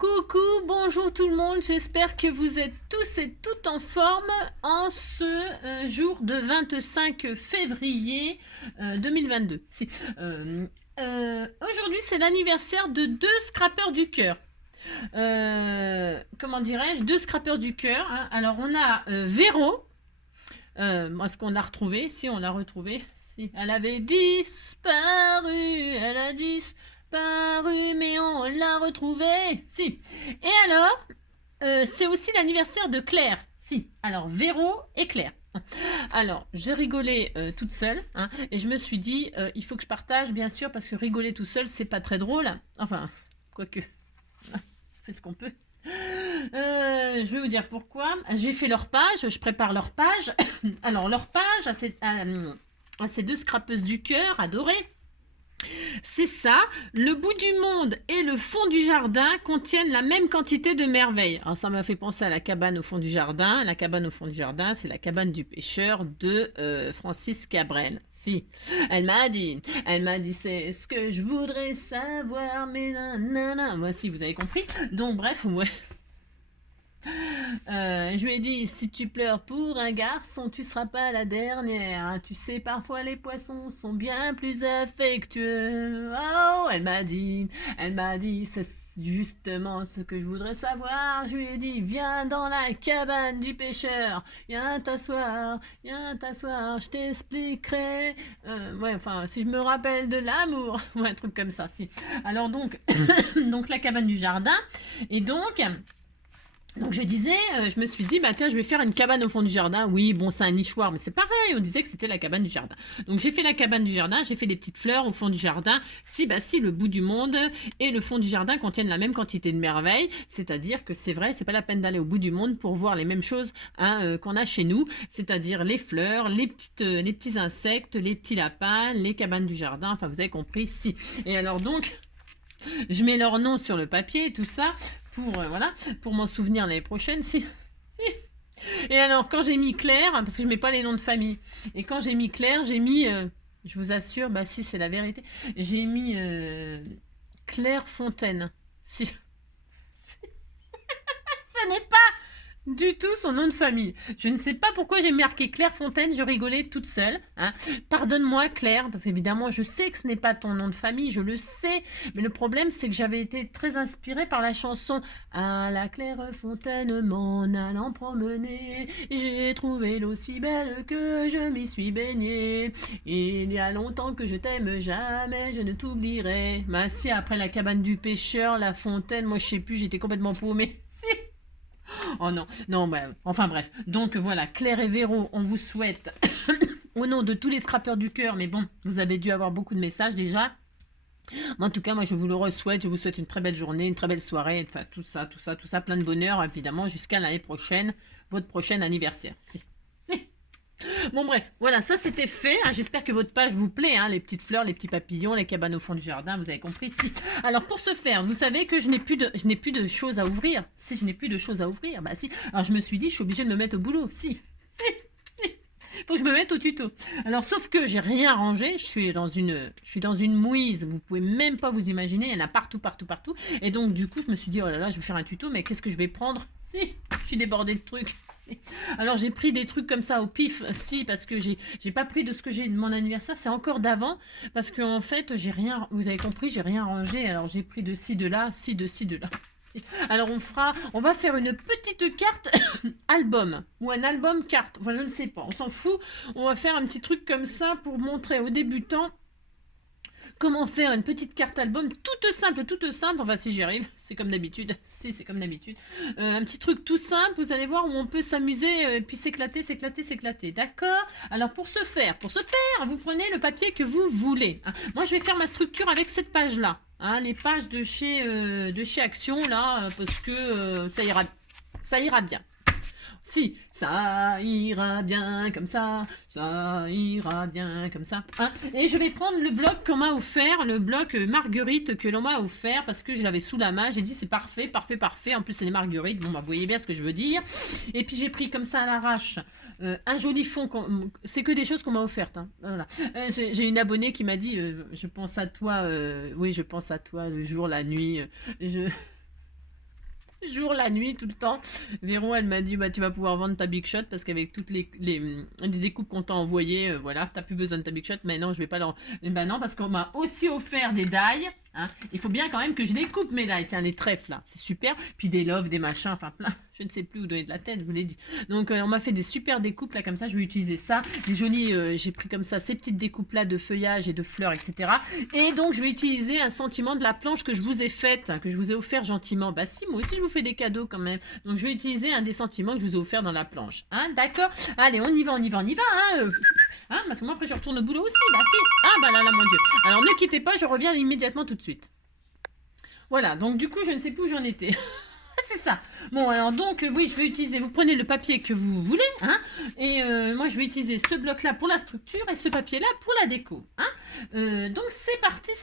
Coucou, bonjour tout le monde, j'espère que vous êtes tous et toutes en forme en ce jour de 25 février 2022. Aujourd'hui c'est l'anniversaire de deux scrappeurs du cœur. Comment dirais-je, deux scrappeurs du cœur, hein. Alors on a Véro, est-ce qu'on l'a retrouvé? Si, on l'a retrouvé. Si. Elle avait disparu, elle a disparu, mais on l'a retrouvée. Si. Et alors, c'est aussi l'anniversaire de Claire. Si. Alors, Véro et Claire. Alors, j'ai rigolé toute seule, hein, et je me suis dit, il faut que je partage, bien sûr, parce que rigoler tout seul, c'est pas très drôle. Enfin, quoique, on fait ce qu'on peut. Je vais vous dire pourquoi. J'ai fait leur page, je prépare leur page. Alors, leur page à ces deux scrapeuses du cœur adorées, c'est ça. Le bout du monde et le fond du jardin contiennent la même quantité de merveilles. Alors, ça m'a fait penser à la cabane au fond du jardin. La cabane au fond du jardin, c'est la cabane du pêcheur de Francis Cabrel. Si, elle m'a dit, c'est ce que je voudrais savoir, mais nanana. Voici, vous avez compris. Donc, bref, ouais. Je lui ai dit, si tu pleures pour un garçon, tu seras pas la dernière. Tu sais, parfois les poissons sont bien plus affectueux. Oh, elle m'a dit, c'est justement ce que je voudrais savoir. Je lui ai dit, viens dans la cabane du pêcheur. Viens t'asseoir, je t'expliquerai. Ouais, enfin, si je me rappelle de l'amour, ou un truc comme ça, si. Alors donc, donc la cabane du jardin. Et donc je disais, je me suis dit, bah tiens, je vais faire une cabane au fond du jardin. Oui, bon, c'est un nichoir, mais c'est pareil, on disait que c'était la cabane du jardin. Donc j'ai fait la cabane du jardin, j'ai fait des petites fleurs au fond du jardin. Si, bah si, le bout du monde et le fond du jardin contiennent la même quantité de merveilles, c'est-à-dire que c'est vrai, c'est pas la peine d'aller au bout du monde pour voir les mêmes choses, hein, qu'on a chez nous, c'est-à-dire les fleurs, les petits insectes, les petits lapins, les cabanes du jardin, enfin vous avez compris, si. Et alors donc, je mets leur nom sur le papier, tout ça, voilà, pour m'en souvenir l'année prochaine, si. Et alors, quand j'ai mis Claire, parce que je mets pas les noms de famille, et quand j'ai mis Claire, j'ai mis, je vous assure, bah si, c'est la vérité, j'ai mis Claire Fontaine. Si. Ce n'est pas du tout son nom de famille. Je ne sais pas pourquoi j'ai marqué Claire Fontaine, je rigolais toute seule, hein. Pardonne-moi Claire, parce qu'évidemment je sais que ce n'est pas ton nom de famille, je le sais, mais le problème c'est que j'avais été très inspirée par la chanson à la Claire Fontaine m'en allant promener, j'ai trouvé l'eau si belle que je m'y suis baignée, il y a longtemps que je t'aime, jamais je ne t'oublierai. Ma si, après la cabane du pêcheur, la fontaine, moi je sais plus, j'étais complètement paumée. Si. Oh non, non, bah, enfin bref. Donc voilà, Claire et Véro, on vous souhaite, au nom de tous les scrappeurs du cœur, mais bon, vous avez dû avoir beaucoup de messages déjà. Mais en tout cas, moi je vous le souhaite, je vous souhaite une très belle journée, une très belle soirée, enfin tout ça, plein de bonheur, évidemment, jusqu'à l'année prochaine, votre prochain anniversaire. Si. Si. Bon bref, voilà, ça c'était fait, hein. J'espère que votre page vous plaît, hein, les petites fleurs, les petits papillons, les cabanes au fond du jardin, vous avez compris. Si. Alors pour ce faire, vous savez que je n'ai plus de choses à ouvrir. Si je n'ai plus de choses à ouvrir, bah si. Alors je me suis dit, je suis obligée de me mettre au boulot. Si. Faut que je me mette au tuto. Alors sauf que j'ai rien rangé, je suis dans une mouise, vous pouvez même pas vous imaginer, il y en a partout. Et donc du coup je me suis dit, oh là là, je vais faire un tuto, mais qu'est-ce que je vais prendre? Si, je suis débordée de trucs. Alors j'ai pris des trucs comme ça au pif, si, parce que j'ai pas pris de ce que j'ai de mon anniversaire, c'est encore d'avant, parce que en fait j'ai rien, vous avez compris, j'ai rien rangé, alors j'ai pris de ci, de là, ci, de là. Si. Alors on va faire une petite carte album, ou un album carte, enfin je ne sais pas, on s'en fout, on va faire un petit truc comme ça pour montrer aux débutants comment faire une petite carte album toute simple, enfin si j'y arrive, c'est comme d'habitude, si c'est comme d'habitude, un petit truc tout simple, vous allez voir où on peut s'amuser et puis s'éclater, d'accord? Alors pour ce faire, vous prenez le papier que vous voulez, hein. Moi je vais faire ma structure avec cette page là, hein, les pages de chez Action là, parce que ça ira bien. Si, ça ira bien comme ça, hein. Et je vais prendre le bloc qu'on m'a offert, le bloc Marguerite que l'on m'a offert, parce que je l'avais sous la main, j'ai dit c'est parfait, en plus c'est les Marguerites, bon bah vous voyez bien ce que je veux dire. Et puis j'ai pris comme ça à l'arrache un joli fond, c'est que des choses qu'on m'a offertes, hein. Voilà. J'ai une abonnée qui m'a dit, je pense à toi, oui je pense à toi le jour, la nuit, je... jour, la nuit, tout le temps. Véro, elle m'a dit, bah, tu vas pouvoir vendre ta Big Shot parce qu'avec toutes les découpes qu'on t'a envoyées, voilà, t'as plus besoin de ta Big Shot. Mais non, je vais pas leur... Eh ben non, parce qu'on m'a aussi offert des die. Hein. Il faut bien quand même que je les coupe, mes die. Tiens, les trèfles, là, c'est super. Puis des loves, des machins, enfin plein. Je ne sais plus où donner de la tête, je vous l'ai dit. Donc, on m'a fait des super découpes, là, comme ça. Je vais utiliser ça. Des jolies, j'ai pris comme ça ces petites découpes-là de feuillage et de fleurs, etc. Et donc, je vais utiliser un sentiment de la planche que je vous ai faite, hein, que je vous ai offert gentiment. Bah si, moi aussi, je vous fais des cadeaux quand même. Donc, je vais utiliser un des sentiments que je vous ai offert dans la planche. Hein, d'accord? Allez, on y va, on y va, on y va. Hein, hein, parce que moi, après, je retourne au boulot aussi. Bah si. Ah, bah là, là, mon Dieu. Alors, ne quittez pas, je reviens immédiatement tout de suite. Voilà, donc du coup, je ne sais plus où j'en étais. C'est ça. Bon, alors donc, oui, je vais utiliser, vous prenez le papier que vous voulez, hein, et moi, je vais utiliser ce bloc-là pour la structure et ce papier-là pour la déco, hein. Donc, c'est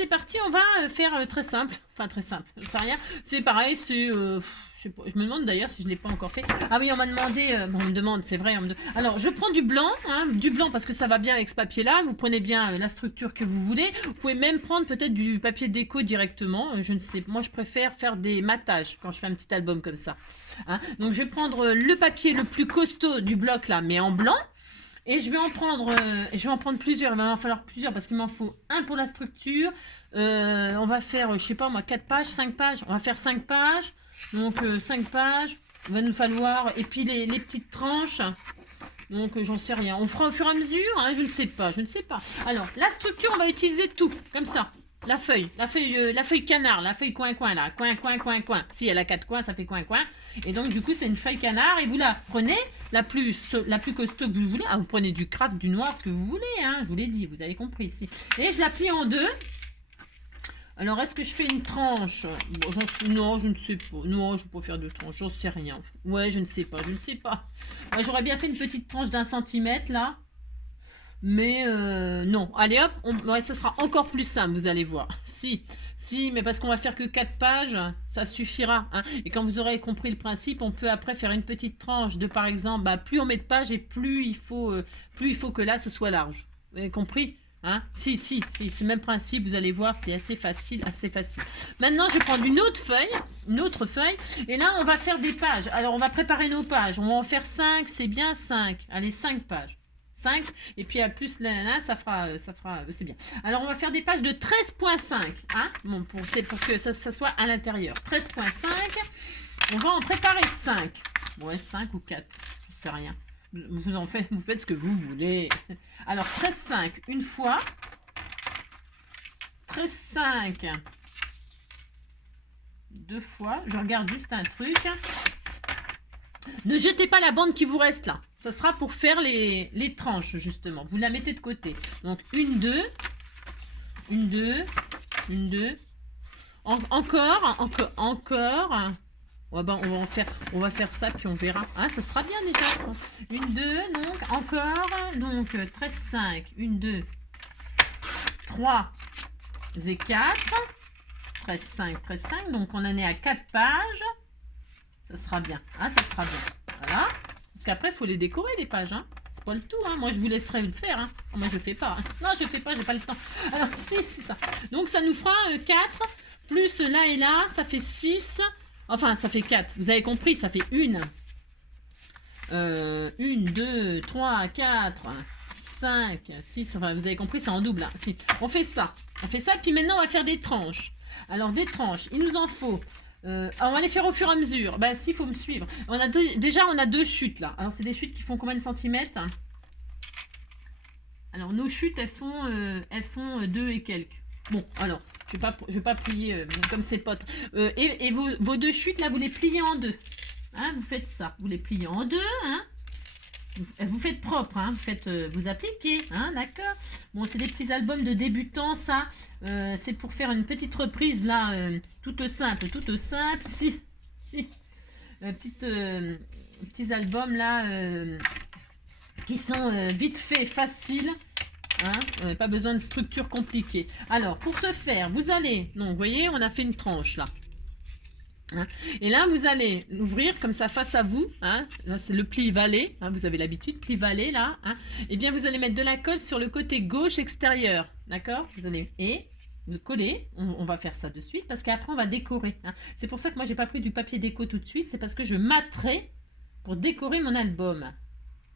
parti, on va faire très simple, enfin, très simple, je sais rien, c'est pareil, c'est, je sais pas, je me demande d'ailleurs si je ne l'ai pas encore fait. Ah oui, on m'a demandé, bon, on me demande, c'est vrai, alors, je prends du blanc, hein, du blanc parce que ça va bien avec ce papier-là, vous prenez bien la structure que vous voulez, vous pouvez même prendre peut-être du papier déco directement, je ne sais, moi, je préfère faire des matages quand je fais un petit album comme ça. Hein. Donc je vais prendre le papier le plus costaud du bloc là, mais en blanc. Et je vais en prendre plusieurs. Il va en falloir plusieurs parce qu'il m'en faut un pour la structure. On va faire, je sais pas moi, 4 pages, 5 pages. On va faire 5 pages. Donc 5 pages. Il va nous falloir. Et puis les petites tranches. Donc j'en sais rien. On fera au fur et à mesure. Hein, je ne sais pas. Alors la structure, on va utiliser tout. Comme ça. La feuille canard, la feuille coin là, coin. Si elle a 4 coins, ça fait coin. Et donc du coup c'est une feuille canard et vous la prenez la plus costaud que vous voulez. Ah, vous prenez du craft, du noir, ce que vous voulez, hein, je vous l'ai dit, vous avez compris ici. Et je la plie en deux. Alors est-ce que je fais une tranche? Bon, non, je ne sais pas. Non, je ne vais pas faire de tranche, j'en sais rien. Ouais, je ne sais pas. Moi, j'aurais bien fait une petite tranche d'1 centimètre là. Mais non, allez hop, ouais, ça sera encore plus simple, vous allez voir. Si, mais parce qu'on va faire que 4 pages, ça suffira. Hein. Et quand vous aurez compris le principe, on peut après faire une petite tranche de, par exemple, bah, plus on met de pages et plus il faut que là, ce soit large. Vous avez compris? Hein? Si, c'est le même principe, vous allez voir, c'est assez facile. Maintenant, je vais prendre une autre feuille, et là, on va faire des pages. Alors, on va préparer nos pages. On va en faire 5, c'est bien 5. Allez, 5 pages. 5 et puis à plus là, ça fera c'est bien. Alors on va faire des pages de 13.5 hein, bon, pour que ça soit à l'intérieur. 13.5, on va en préparer 5. Ouais, 5 ou 4, je sais rien. Vous faites ce que vous voulez. Alors 13.5 une fois. 13.5 deux fois. Je regarde juste un truc. Ne jetez pas la bande qui vous reste là. Ça sera pour faire les tranches, justement. Vous la mettez de côté. Donc, une, deux. Encore. On va faire ça, puis on verra. Ah, ça sera bien déjà. Une, deux, donc, encore. Donc, 13,5. Une, deux, 3 et 4. 13,5. Donc, on en est à 4 pages. Ça sera bien. Ah, ça sera bien. Voilà. Parce qu'après, il faut les décorer, les pages. Hein. C'est pas le tout. Hein. Moi, je vous laisserai le faire. Hein. Moi, je fais pas. Hein. Non, je fais pas. J'ai pas le temps. Alors, si, c'est ça. Donc, ça nous fera 4. Plus là et là, ça fait 6. Enfin, ça fait 4. Vous avez compris, ça fait 1. 1, 2, 3, 4, 5, 6. Enfin, vous avez compris, c'est en double. Hein. Si. On fait ça. Puis maintenant, on va faire des tranches. Alors, des tranches, il nous en faut... on va les faire au fur et à mesure. Bah si, il faut me suivre. Déjà, on a 2 chutes là. Alors, c'est des chutes qui font combien de centimètres? Alors, nos chutes, elles font 2 et quelques. Bon, alors, je vais pas plier comme ses potes. Et vos 2 chutes, là, vous les pliez en 2. Hein, vous faites ça. Vous les pliez en 2. Hein. Vous faites propre, hein, vous appliquez, hein, d'accord. Bon, c'est des petits albums de débutants, ça. C'est pour faire une petite reprise, là, toute simple. Si. Petits albums, là, qui sont vite faits, faciles. Hein, pas besoin de structure compliquée. Alors, pour ce faire, vous allez... Donc, vous voyez, on a fait une tranche, là. Hein. Et là, vous allez l'ouvrir comme ça face à vous. Hein. Là, c'est le pli valet. Hein. Vous avez l'habitude, pli valet là. Hein. Et bien, vous allez mettre de la colle sur le côté gauche extérieur. D'accord. Vous allez vous collez, on va faire ça de suite parce qu'après on va décorer. Hein. C'est pour ça que moi j'ai pas pris du papier déco tout de suite, c'est parce que je mâterai pour décorer mon album.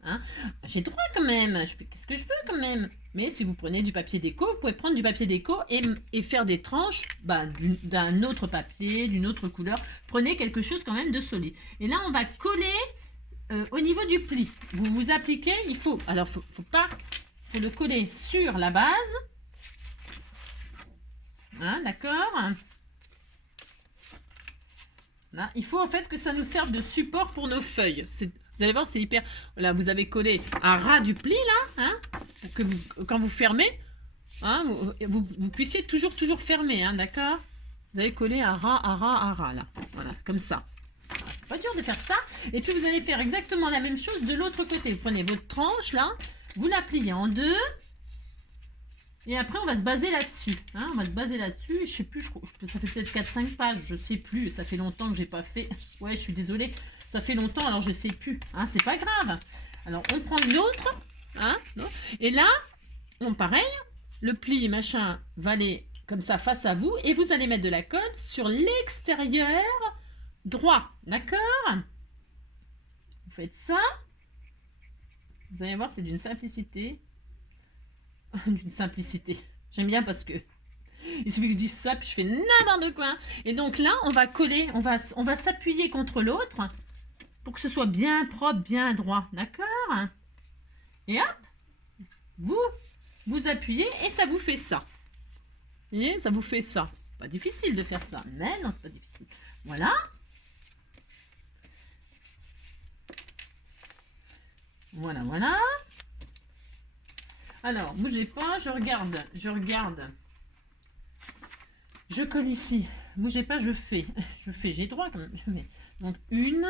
Hein. J'ai droit quand même, je fais qu'est-ce que je veux quand même. Mais si vous prenez du papier déco, vous pouvez prendre du papier déco et faire des tranches d'un autre papier, d'une autre couleur. Prenez quelque chose quand même de solide. Et là on va coller au niveau du pli. Vous appliquez, il faut, alors faut le coller sur la base. Hein, d'accord. Là, il faut en fait que ça nous serve de support pour nos feuilles. Vous allez voir, c'est hyper... Là, vous avez collé à ras du pli, là, hein, pour que quand vous fermez, hein, vous puissiez toujours fermer, hein, d'accord. Vous avez collé à ras, là. Voilà, comme ça. C'est pas dur de faire ça. Et puis, vous allez faire exactement la même chose de l'autre côté. Vous prenez votre tranche, là, vous la pliez en deux. Et après, on va se baser là-dessus. Hein, on va se baser là-dessus. Je sais plus, ça fait peut-être 4-5 pages. Je sais plus. Ça fait longtemps que j'ai pas fait. Ouais, je suis désolée. Ça fait longtemps, alors je sais plus. Hein, c'est pas grave. Alors, on prend une autre. Hein, et là, pareil. Le pli, machin, va aller comme ça face à vous. Et vous allez mettre de la colle sur l'extérieur droit. D'accord? Vous faites ça. Vous allez voir, c'est d'une simplicité. D'une simplicité. J'aime bien parce que il suffit que je dise ça, puis je fais n'importe quoi. Et donc là, on va coller, on va s'appuyer contre l'autre pour que ce soit bien propre, bien droit. D'accord? Et hop, vous appuyez et ça vous fait ça. Vous voyez, ça vous fait ça. Pas difficile de faire ça. Mais non, c'est pas difficile. Voilà. Voilà, voilà. Alors, bougez pas, je regarde. Je colle ici. Bougez pas, je fais. J'ai droit quand même. Je mets. Donc, une.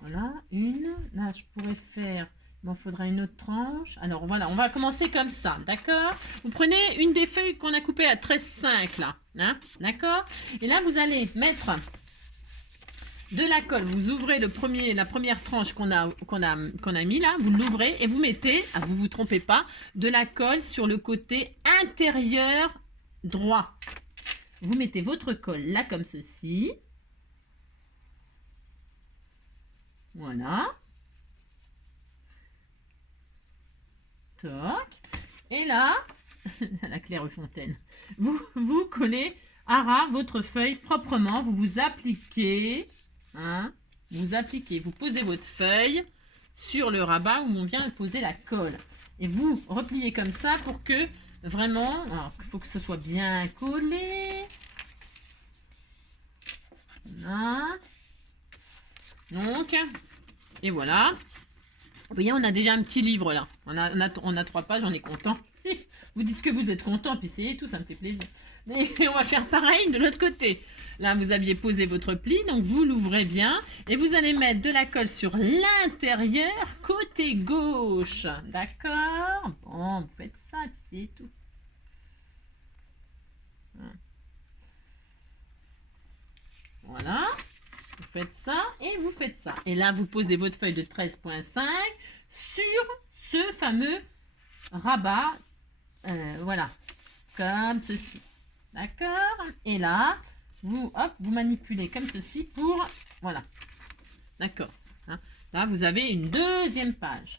Voilà, une. Là, je pourrais faire. Il m'en faudra une autre tranche. Alors, voilà, on va commencer comme ça, d'accord? Vous prenez une des feuilles qu'on a coupées à 13,5 là. Hein, d'accord? Et là, vous allez mettre de la colle, vous ouvrez la première tranche qu'on a mis là, vous l'ouvrez et vous mettez, vous trompez pas, de la colle sur le côté intérieur droit. Vous mettez votre colle là comme ceci. Voilà. Toc. Et là, la Clairefontaine, vous collez à ras votre feuille proprement, vous appliquez. Hein, vous posez votre feuille sur le rabat où on vient de poser la colle. Et vous repliez comme ça pour que vraiment, alors il faut que ce soit bien collé. Voilà. Donc, et voilà. Vous voyez, on a déjà un petit livre là. On a 3 pages, on est content. Si vous dites que vous êtes content, puis c'est tout, ça me fait plaisir. Et on va faire pareil de l'autre côté. Là, vous aviez posé votre pli, donc vous l'ouvrez bien. Et vous allez mettre de la colle sur l'intérieur, côté gauche. D'accord? Bon, vous faites ça, puis c'est tout. Voilà. Vous faites ça et vous faites ça. Et là, vous posez votre feuille de 13,5 sur ce fameux rabat. Voilà. Comme ceci. D'accord? Et là, vous manipulez comme ceci pour... Voilà. D'accord. Hein? Là, vous avez une deuxième page.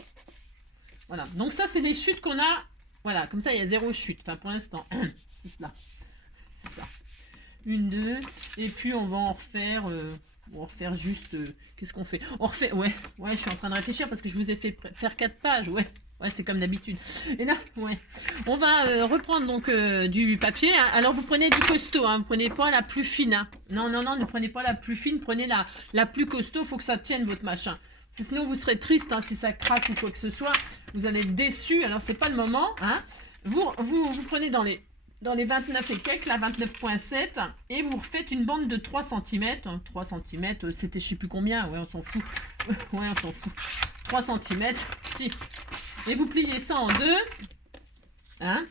Voilà. Donc ça, c'est les chutes qu'on a. Voilà. Comme ça, il y a 0 chute. Enfin, pour l'instant. C'est cela. C'est ça. 1, 2. Et puis, on va en refaire... on va refaire juste... Qu'est-ce qu'on fait? On refait... Ouais, je suis en train de réfléchir parce que je vous ai fait faire 4 pages. Ouais, c'est comme d'habitude. Et là, ouais. On va reprendre donc du papier. Hein. Alors, vous prenez du costaud. Hein. Vous prenez pas la plus fine. Hein. Non, ne prenez pas la plus fine. Prenez la plus costaud. Il faut que ça tienne votre machin. Parce que sinon, vous serez triste hein, si ça craque ou quoi que ce soit. Vous allez être déçu. Alors, c'est pas le moment. Hein. Vous prenez dans les 29 et quelques, la 29,7, et vous refaites une bande de 3 cm. 3 cm, c'était je sais plus combien, ouais, on s'en fout. Ouais, on s'en fout. 3 cm, si. Et vous pliez ça en deux. Hein?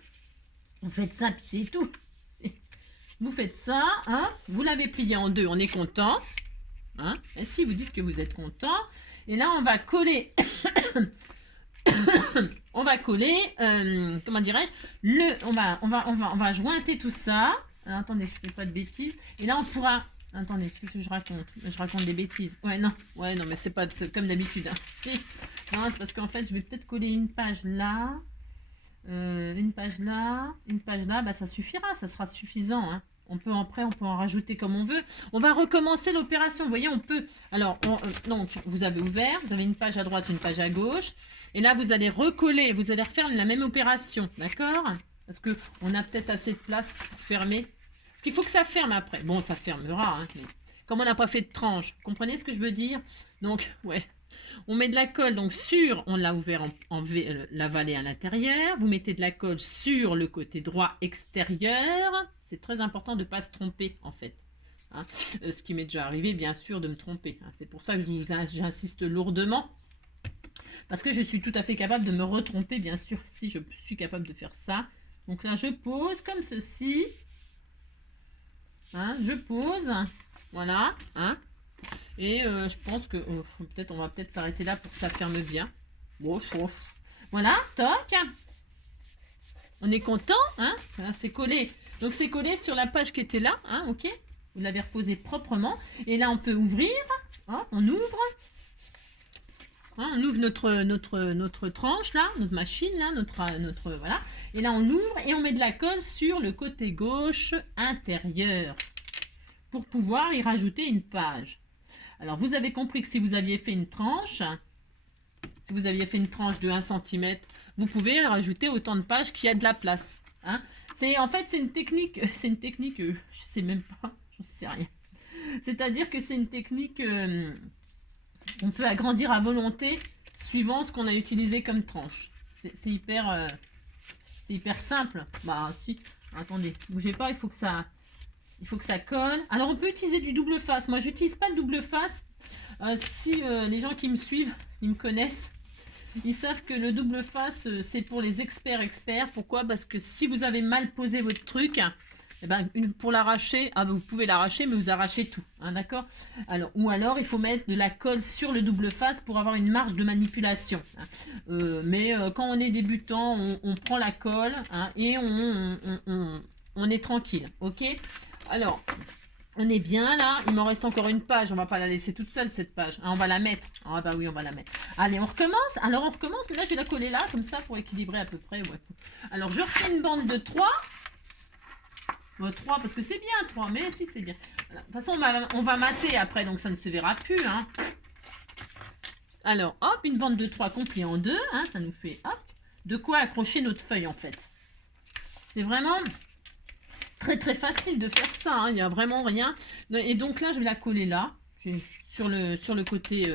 Vous faites ça, puis c'est tout. Vous faites ça, hein? Vous l'avez plié en deux, on est content. Hein? Et si vous dites que vous êtes content. Et là, on va coller on va coller, comment dirais-je, on va jointer tout ça. Alors, attendez, je fais pas de bêtises. Et là, on pourra... Attendez, qu'est-ce que je raconte? Je raconte des bêtises. Ouais, non, mais c'est pas comme d'habitude. Hein. Si. Non, c'est parce qu'en fait, je vais peut-être coller une page là, une page là. Bah, ça suffira, ça sera suffisant. Hein. On peut en rajouter comme on veut. On va recommencer l'opération. Vous voyez, on peut... Alors, donc, vous avez ouvert, vous avez une page à droite, une page à gauche. Et là, vous allez recoller, vous allez refaire la même opération. D'accord? Parce qu'on a peut-être assez de place pour fermer. Parce qu'il faut que ça ferme après. Bon, ça fermera. Hein, mais comme on n'a pas fait de tranche. Vous comprenez ce que je veux dire? Donc, ouais. On met de la colle donc sur, on l'a ouvert en la vallée à l'intérieur. Vous mettez de la colle sur le côté droit extérieur. C'est très important de ne pas se tromper en fait. Hein. Ce qui m'est déjà arrivé bien sûr de me tromper. Hein. C'est pour ça que j'insiste lourdement. Parce que je suis tout à fait capable de me retromper bien sûr si je suis capable de faire ça. Donc là je pose comme ceci. Hein, je pose. Voilà. Hein. Et je pense que on va peut-être s'arrêter là pour que ça ferme bien. Voilà, toc. On est content, hein? C'est collé. Donc c'est collé sur la page qui était là, hein? Ok. Vous l'avez reposé proprement. Et là on peut ouvrir. Hein, on ouvre. Hein, on ouvre notre tranche là, notre machine là, notre voilà. Et là on ouvre et on met de la colle sur le côté gauche intérieur pour pouvoir y rajouter une page. Alors, vous avez compris que si vous aviez fait une tranche, de 1 cm, vous pouvez rajouter autant de pages qu'il y a de la place. Hein. En fait, c'est une technique, je sais même pas, j'en sais rien. C'est-à-dire que c'est une technique, on peut agrandir à volonté suivant ce qu'on a utilisé comme tranche. C'est hyper simple. Bah, si, attendez, bougez pas, il faut que ça colle. Alors, on peut utiliser du double face. Moi, j'utilise pas le double face. Si les gens qui me suivent, ils me connaissent, ils savent que le double face, c'est pour les experts. Pourquoi? Parce que si vous avez mal posé votre truc, eh ben, pour l'arracher, vous pouvez l'arracher, mais vous arrachez tout. Hein, d'accord? Ou alors, il faut mettre de la colle sur le double face pour avoir une marge de manipulation. Hein. Mais quand on est débutant, on prend la colle hein, et on est tranquille. Ok? Alors, on est bien là. Il m'en reste encore une page. On va pas la laisser toute seule, cette page. Hein, on va la mettre. Ah bah oui, on va la mettre. Allez, on recommence. Alors, on recommence. Mais là, je vais la coller là, comme ça, pour équilibrer à peu près. Ouais. Alors, je refais une bande de 3. 3, parce que c'est bien 3. Mais si, c'est bien. Voilà. De toute façon, on va mater après, donc ça ne se verra plus. Hein. Alors, hop, une bande de 3 qu'on plie en 2. Hein, ça nous fait, hop, de quoi accrocher notre feuille, en fait. C'est vraiment... très facile de faire ça, hein. Il n'y a vraiment rien. Et donc là, je vais la coller là, sur le côté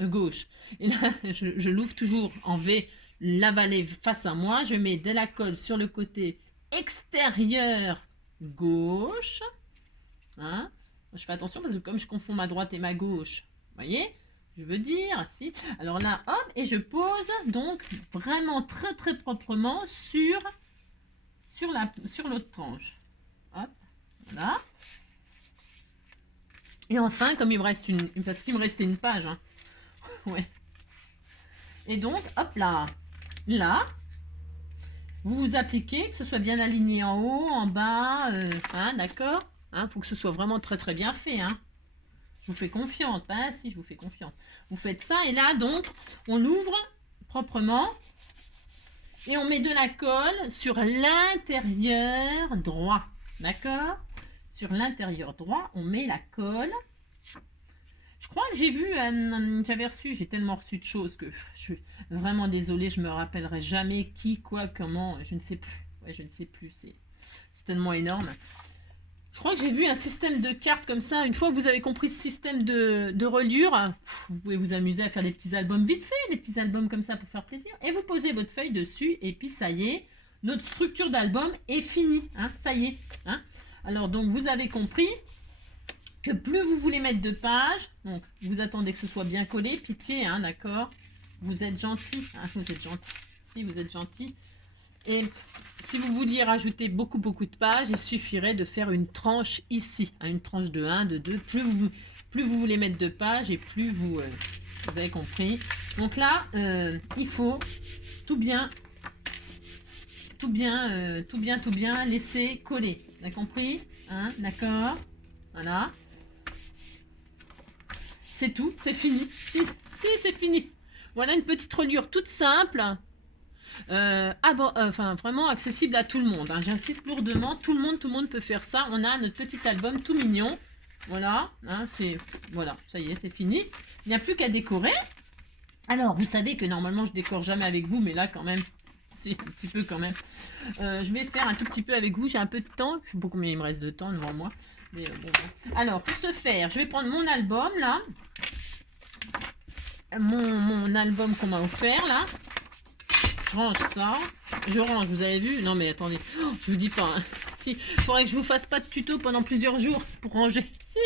gauche. Et là, je l'ouvre toujours en V, la vallée face à moi. Je mets de la colle sur le côté extérieur gauche. Hein. Je fais attention parce que comme je confonds ma droite et ma gauche, vous voyez, je veux dire, si. Alors là, hop, et je pose donc vraiment très proprement sur l'autre tranche. Hop, voilà. Et enfin, comme il me reste parce qu'il me restait une page. Hein. Ouais. Et donc, hop là. Là, vous appliquez, que ce soit bien aligné en haut, en bas. Hein, d'accord? Hein, faut que ce soit vraiment très bien fait. Hein. Je vous fais confiance. Bah si, je vous fais confiance. Vous faites ça. Et là, donc, on ouvre proprement. Et on met de la colle sur l'intérieur droit. D'accord? Sur l'intérieur droit, on met la colle. Je crois que j'ai vu, j'ai tellement reçu de choses que je suis vraiment désolée, je me rappellerai jamais qui, quoi, comment, je ne sais plus. Ouais, je ne sais plus, c'est tellement énorme. Je crois que j'ai vu un système de cartes comme ça. Une fois que vous avez compris ce système de reliure, vous pouvez vous amuser à faire des petits albums vite fait, des petits albums comme ça pour faire plaisir. Et vous posez votre feuille dessus et puis ça y est, notre structure d'album est finie. Hein, ça y est. Hein. Alors donc vous avez compris que plus vous voulez mettre de pages, donc vous attendez que ce soit bien collé, pitié, hein, d'accord? Vous êtes gentil, hein, vous êtes gentil. Si vous êtes gentil. Et si vous vouliez rajouter beaucoup de pages, il suffirait de faire une tranche ici, hein, une tranche de 1, de 2. Plus vous voulez mettre de pages et plus vous vous avez compris. Donc là, il faut tout bien laisser coller. Vous avez compris, hein? D'accord. Voilà. C'est tout, c'est fini. Si, c'est fini. Voilà une petite reliure toute simple. Enfin, vraiment accessible à tout le monde. Hein. J'insiste lourdement, tout le monde peut faire ça. On a notre petit album tout mignon. Voilà, hein, voilà, ça y est, c'est fini. Il n'y a plus qu'à décorer. Alors, vous savez que normalement, je décore jamais avec vous, mais là, quand même, si, un petit peu quand même. Je vais faire un tout petit peu avec vous. J'ai un peu de temps. Je sais pas combien il me reste de temps devant moi. Mais bon. Alors, pour ce faire, je vais prendre mon album, là. Mon album qu'on m'a offert, là. Je range ça. Je range, vous avez vu? Non, mais attendez. Oh, je vous dis pas. Hein. Si, il faudrait que je vous fasse pas de tuto pendant plusieurs jours pour ranger. Si.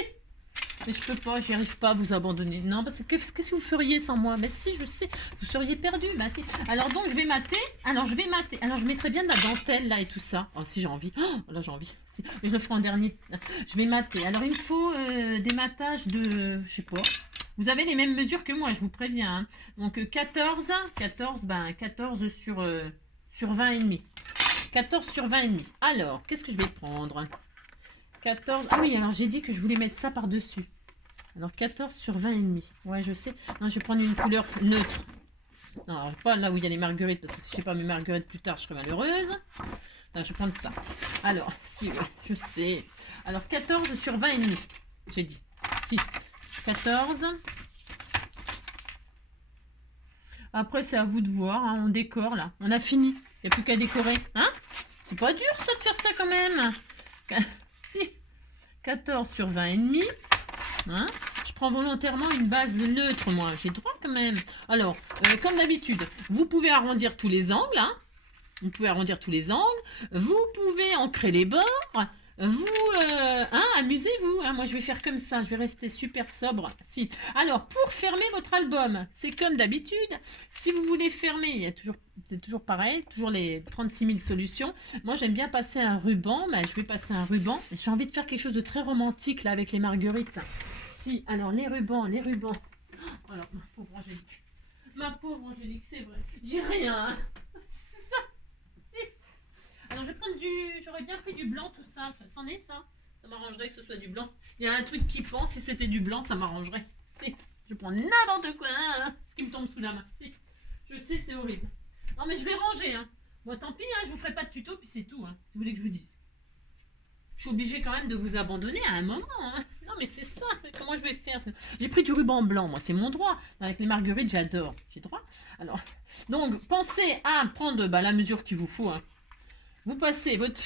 Mais je peux pas, j'y arrive pas à vous abandonner. Non, parce que qu'est-ce que vous feriez sans moi? Mais si, je sais, vous seriez perdu. Bah si. Alors donc, je vais mater. Alors, je mettrai bien de la dentelle, là, et tout ça. Oh, si, j'ai envie. Oh, là, j'ai envie. Si. Mais je le ferai en dernier. Je vais mater. Alors, il me faut des matages de... Je sais pas. Vous avez les mêmes mesures que moi, je vous préviens. Hein. Donc 14 sur 20 et demi. 14 sur 20 et demi. Alors, qu'est-ce que je vais prendre? 14. Ah oui, alors j'ai dit que je voulais mettre ça par-dessus. Alors 14 sur 20 et demi. Ouais, je sais. Non, je vais prendre une couleur neutre. Non, pas là où il y a les marguerites, parce que si je sais pas mes marguerites plus tard, je serai malheureuse. Non, je vais prendre ça. Alors, si, ouais, je sais. Alors 14 sur 20 et demi. J'ai dit. Si. 14. Après, c'est à vous de voir. Hein. On décore, là. On a fini. Il n'y a plus qu'à décorer. Hein? C'est pas dur, ça, de faire ça, quand même. Si. 14 sur 20 et demi. Hein? Je prends volontairement une base neutre, moi. J'ai droit, quand même. Alors, comme d'habitude, vous pouvez arrondir tous les angles. Hein? Vous pouvez arrondir tous les angles. Vous pouvez ancrer les bords. Vous, amusez-vous. Hein, moi, je vais faire comme ça. Je vais rester super sobre. Si. Alors, pour fermer votre album, c'est comme d'habitude. Si vous voulez fermer, c'est toujours pareil. Toujours les 36 000 solutions. Moi, j'aime bien passer un ruban. Mais je vais passer un ruban. J'ai envie de faire quelque chose de très romantique, là, avec les marguerites. Si. Alors, les rubans. Oh, alors, ma pauvre Angélique. Ma pauvre Angélique, c'est vrai. J'ai rien. C'est ça. Si. Alors, je vais prendre j'aurais bien pris du blanc, tout ça. C'en est, ça? Ça m'arrangerait que ce soit du blanc. Il y a un truc qui pend, si c'était du blanc, ça m'arrangerait. Si. Je prends n'importe quoi, hein, ce qui me tombe sous la main. Si. Je sais, c'est horrible. Non, mais je vais ranger, hein. Moi, tant pis, hein, je vous ferai pas de tuto, puis c'est tout, hein, si vous voulez que je vous dise. Je suis obligée quand même de vous abandonner à un moment, hein. Non, mais c'est ça. Comment je vais faire? J'ai pris du ruban blanc, moi, c'est mon droit. Avec les marguerites, j'adore. J'ai droit. Alors, donc, pensez à prendre la mesure qu'il vous faut, hein. Vous passez votre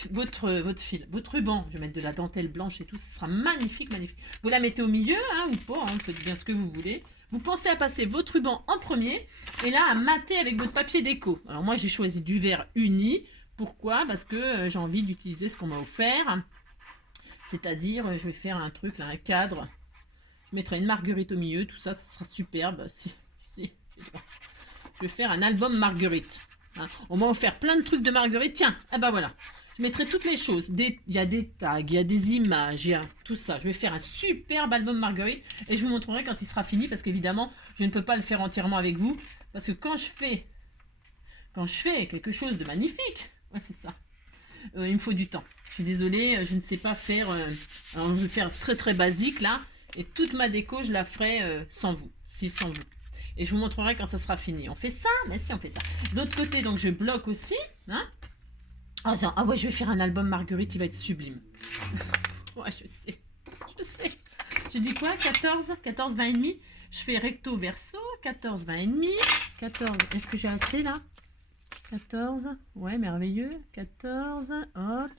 fil, votre ruban, je vais mettre de la dentelle blanche et tout, ça sera magnifique, magnifique. Vous la mettez au milieu, hein, ou pas, hein, vous faites bien ce que vous voulez. Vous pensez à passer votre ruban en premier, et là, à mater avec votre papier déco. Alors moi, j'ai choisi du verre uni. Pourquoi? Parce que j'ai envie d'utiliser ce qu'on m'a offert. C'est-à-dire, je vais faire un truc, là, un cadre. Je mettrai une marguerite au milieu, tout ça, ça sera superbe. Si. Je vais faire un album marguerite. Hein. On m'a offert plein de trucs de marguerite. Tiens, ah bah voilà. Je mettrai toutes les choses. Il y a des tags, il y a des images, il y a tout ça. Je vais faire un superbe album marguerite et je vous montrerai quand il sera fini parce qu'évidemment, je ne peux pas le faire entièrement avec vous. Parce que quand je fais quelque chose de magnifique, ouais, c'est ça. Il me faut du temps. Je suis désolée, je ne sais pas faire... alors, je vais faire très très basique là. Et toute ma déco, je la ferai sans vous. Si, sans vous. Et je vous montrerai quand ça sera fini. On fait ça? Mais si, on fait ça. De l'autre côté, donc, je bloque aussi. Hein? Ah ouais, je vais faire un album marguerite qui va être sublime. Ouais, je sais. J'ai dit quoi? 14, 20 et demi. Je fais recto verso. 14, 20 et demi. 14. Est-ce que j'ai assez là? 14. Ouais, merveilleux. 14. Hop.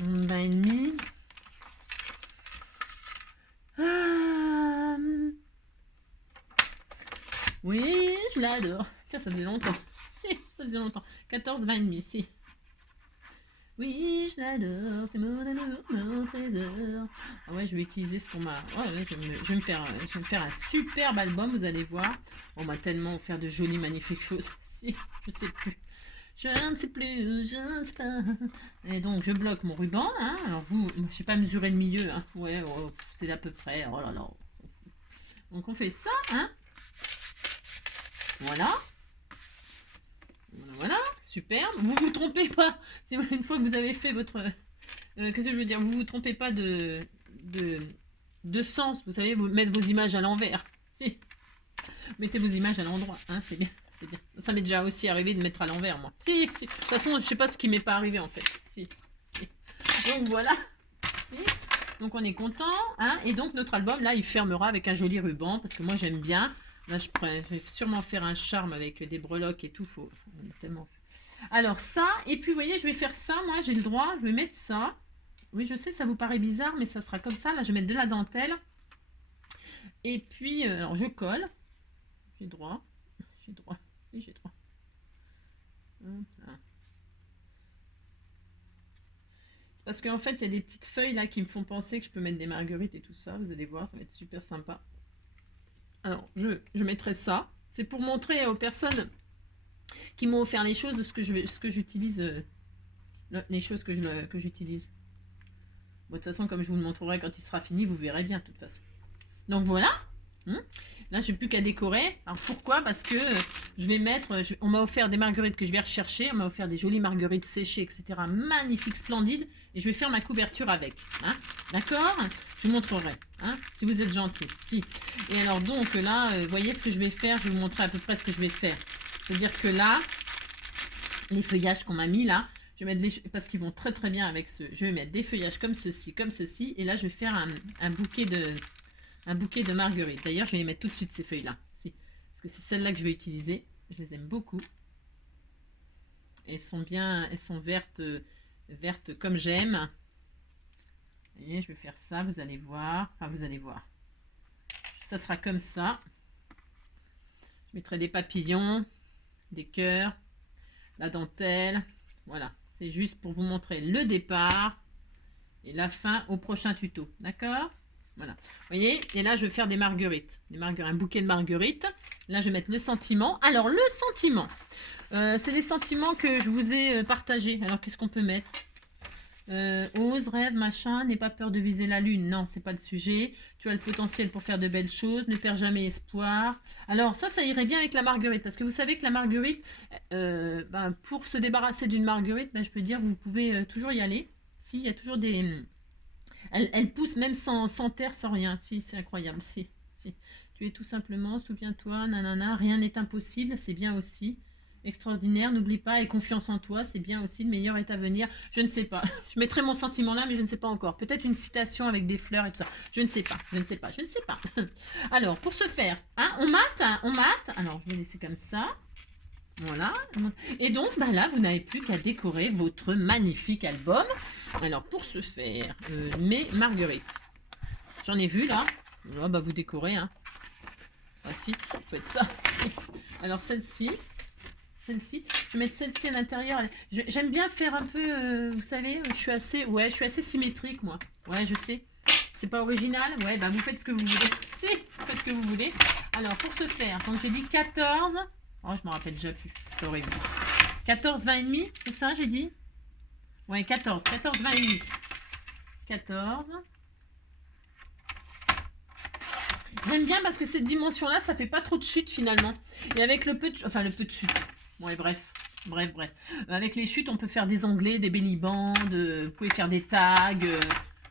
20 et demi. Oui, je l'adore. Tiens, ça faisait longtemps. Si, ça faisait longtemps. 14, 20 et demi, si. Oui, je l'adore. C'est mon amour, mon trésor. Ah ouais, je vais utiliser ce qu'on m'a... Ouais, je vais me faire un superbe album, vous allez voir. On m'a tellement offert de jolies, magnifiques choses. Si, je sais plus. Je ne sais plus, je ne sais pas. Et donc, je bloque mon ruban. Hein. Alors, vous, je ne sais pas mesurer le milieu. Hein. Ouais, oh, c'est à peu près. Oh là là. Donc on fait ça, hein. Voilà. Voilà, super. Vous vous trompez pas. Une fois que vous avez fait votre... qu'est-ce que je veux dire? Vous vous trompez pas de sens. Vous savez, vous mettre vos images à l'envers. Si. Mettez vos images à l'endroit. Hein, c'est bien. C'est bien. Ça m'est déjà aussi arrivé de mettre à l'envers, moi. Si, si. De toute façon, je sais pas ce qui m'est pas arrivé, en fait. Si. Si. Donc, voilà. Si. Donc, on est content. Hein, et donc, notre album, là, il fermera avec un joli ruban. Parce que moi, j'aime bien. Là, je vais sûrement faire un charme avec des breloques et tout. Faut tellement... Alors, ça. Et puis, vous voyez, je vais faire ça. Moi, j'ai le droit. Je vais mettre ça. Oui, je sais, ça vous paraît bizarre, mais ça sera comme ça. Là, je vais mettre de la dentelle. Et puis, alors, je colle. J'ai droit. J'ai droit. Si, j'ai droit. Parce qu'en fait, il y a des petites feuilles là qui me font penser que je peux mettre des marguerites et tout ça. Vous allez voir, ça va être super sympa. Alors, je mettrai ça. C'est pour montrer aux personnes qui m'ont offert les choses de ce que j'utilise. Les choses que j'utilise. Bon, de toute façon, comme je vous le montrerai quand il sera fini, vous verrez bien de toute façon. Donc voilà. Là, j'ai plus qu'à décorer. Alors pourquoi? Parce que je vais mettre... on m'a offert des marguerites que je vais rechercher. On m'a offert des jolies marguerites séchées, etc. Magnifiques, splendides. Et je vais faire ma couverture avec. Hein, d'accord? Je vous montrerai. Hein, si vous êtes gentil. Si. Et alors donc là, vous voyez ce que je vais faire. Je vais vous montrer à peu près ce que je vais faire. C'est-à-dire que là, les feuillages qu'on m'a mis là, je vais mettre parce qu'ils vont très très bien avec ce... Je vais mettre des feuillages comme ceci, comme ceci. Et là, je vais faire un bouquet de marguerites. D'ailleurs, je vais les mettre tout de suite, ces feuilles-là. Si. Parce que c'est celles-là que je vais utiliser. Je les aime beaucoup. Elles sont bien... Elles sont vertes, vertes comme j'aime. Vous voyez, je vais faire ça, vous allez voir. Enfin, vous allez voir. Ça sera comme ça. Je mettrai des papillons, des cœurs, la dentelle. Voilà. C'est juste pour vous montrer le départ et la fin au prochain tuto. D'accord ? Voilà. Vous voyez, et là, je vais faire des marguerites. Un bouquet de marguerites. Là, je vais mettre le sentiment. Alors, le sentiment, c'est des sentiments que je vous ai partagés. Alors, qu'est-ce qu'on peut mettre? Ose, rêve, machin, n'aie pas peur de viser la lune. Non, c'est pas le sujet. Tu as le potentiel pour faire de belles choses. Ne perds jamais espoir. Alors, ça irait bien avec la marguerite. Parce que vous savez que la marguerite, pour se débarrasser d'une marguerite, je peux dire, vous pouvez toujours y aller. Si, il y a toujours des... Elle pousse même sans terre, sans rien. Si, c'est incroyable. Si. Tu es tout simplement, souviens-toi, nanana, rien n'est impossible, c'est bien aussi. Extraordinaire, n'oublie pas, et confiance en toi, c'est bien aussi, le meilleur est à venir. Je ne sais pas. Je mettrai mon sentiment là, mais je ne sais pas encore. Peut-être une citation avec des fleurs et tout ça. Je ne sais pas. Alors, pour ce faire, hein, on mate. Alors, je vais laisser comme ça. Voilà. Et donc, là, vous n'avez plus qu'à décorer votre magnifique album. Alors, pour ce faire, mes marguerites. J'en ai vu, là. Là, vous décorez, hein. Ah, si, vous faites ça. Si. Alors, celle-ci. Je vais mettre celle-ci à l'intérieur. J'aime bien faire un peu, vous savez, je suis assez symétrique, moi. Ouais, je sais. C'est pas original. Ouais, vous faites ce que vous voulez. Si, vous faites ce que vous voulez. Alors, pour ce faire, donc j'ai dit 14... Oh, je me rappelle déjà plus. C'est horrible. 14, 20 et demi, c'est ça, j'ai dit? Ouais, 14, 20 et demi. 14. J'aime bien parce que cette dimension-là, ça fait pas trop de chute finalement. Et avec le peu de... Enfin, le peu de chute. Ouais, bref. Avec les chutes, on peut faire des onglets, des belly-bands, vous pouvez faire des tags.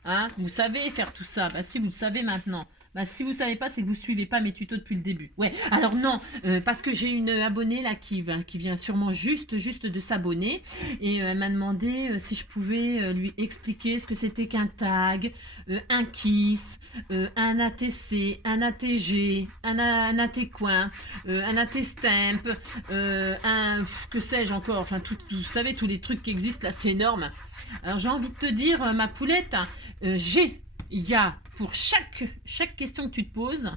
Hein, vous savez faire tout ça. Si, vous le savez maintenant. Si vous ne savez pas, c'est que vous ne suivez pas mes tutos depuis le début. Ouais, alors non, parce que j'ai une abonnée là qui vient sûrement juste de s'abonner. Et elle m'a demandé si je pouvais lui expliquer ce que c'était qu'un tag, un kiss, un ATC, un ATG, un AT-coin, un AT-stamp, que sais-je encore, enfin, vous savez, tous les trucs qui existent là, c'est énorme. Alors j'ai envie de te dire, ma poulette, il y a pour chaque question que tu te poses,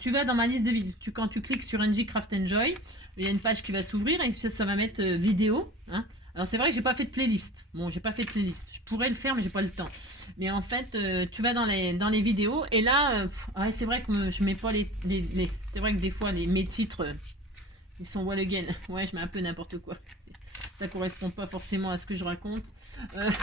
tu vas dans ma liste de vidéos. Quand tu cliques sur NJ Craft Enjoy, il y a une page qui va s'ouvrir et ça va mettre vidéo. Hein. Alors c'est vrai que j'ai pas fait de playlist. Bon, j'ai pas fait de playlist. Je pourrais le faire, mais j'ai pas le temps. Mais en fait, tu vas dans les vidéos et là, c'est vrai que je mets pas c'est vrai que des fois mes titres, ils sont wall again. Ouais, je mets un peu n'importe quoi. ça correspond pas forcément à ce que je raconte.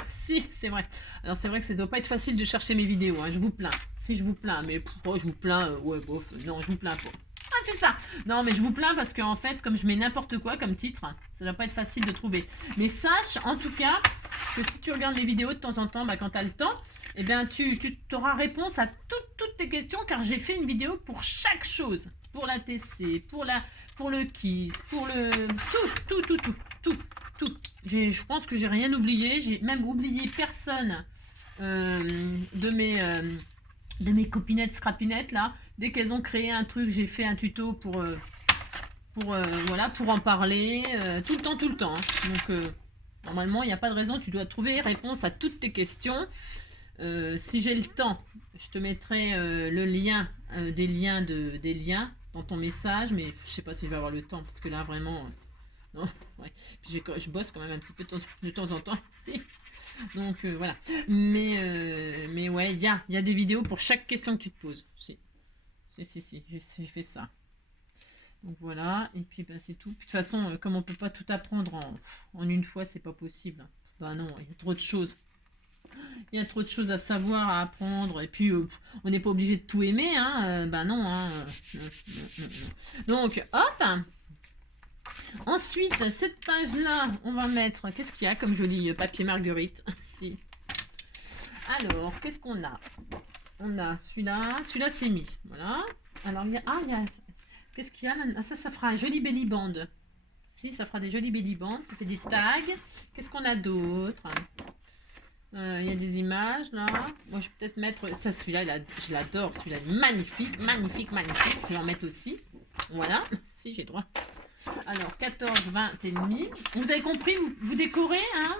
Si, c'est vrai. Alors c'est vrai que ça doit pas être facile de chercher mes vidéos, hein, je vous plains. Si je vous plains, mais pourquoi je vous plains, ouais, bof, non, je vous plains pas. Ah, c'est ça. Non, mais je vous plains parce qu'en fait, comme je mets n'importe quoi comme titre, ça doit pas être facile de trouver. Mais sache, en tout cas, que si tu regardes mes vidéos de temps en temps, bah, quand tu as le temps, eh bien, tu auras réponse à toutes tes questions, car j'ai fait une vidéo pour chaque chose. Pour la TC, pour le Kiss, pour le... Tout. Je pense que j'ai rien oublié. J'ai même oublié personne de mes copinettes scrapinettes, là. Dès qu'elles ont créé un truc, j'ai fait un tuto pour voilà, pour en parler. Tout le temps. Hein. Donc, normalement, il n'y a pas de raison. Tu dois trouver réponse à toutes tes questions. Si j'ai le temps, je te mettrai le lien, des liens dans ton message, mais je sais pas si je vais avoir le temps, parce que là, vraiment, non, ouais. Puis je bosse quand même un petit peu de temps en temps, si. Donc, voilà. Mais ouais, il y a des vidéos pour chaque question que tu te poses. Si, j'ai fait ça. Donc voilà, et puis ben, c'est tout. Puis, de toute façon, comme on peut pas tout apprendre en une fois, c'est pas possible. Ben non, il y a trop de choses. Il y a trop de choses à savoir, à apprendre, et puis on n'est pas obligé de tout aimer, hein. Ben non, hein. Non. Donc, hop. Ensuite, cette page-là, on va mettre, qu'est-ce qu'il y a comme joli papier Marguerite? Si. Alors, qu'est-ce qu'on a? On a celui-là c'est mis, voilà. Alors, qu'est-ce qu'il y a là? Ça fera un joli belly band. Si, ça fera des jolis belly bands, ça fait des tags. Qu'est-ce qu'on a d'autre? Il y a des images là. Moi je vais peut-être mettre ça, celui-là, je l'adore, celui-là magnifique. Je vais en mettre aussi. Voilà, si j'ai droit. Alors 14, 20 et demi. Vous avez compris, vous décorez, hein?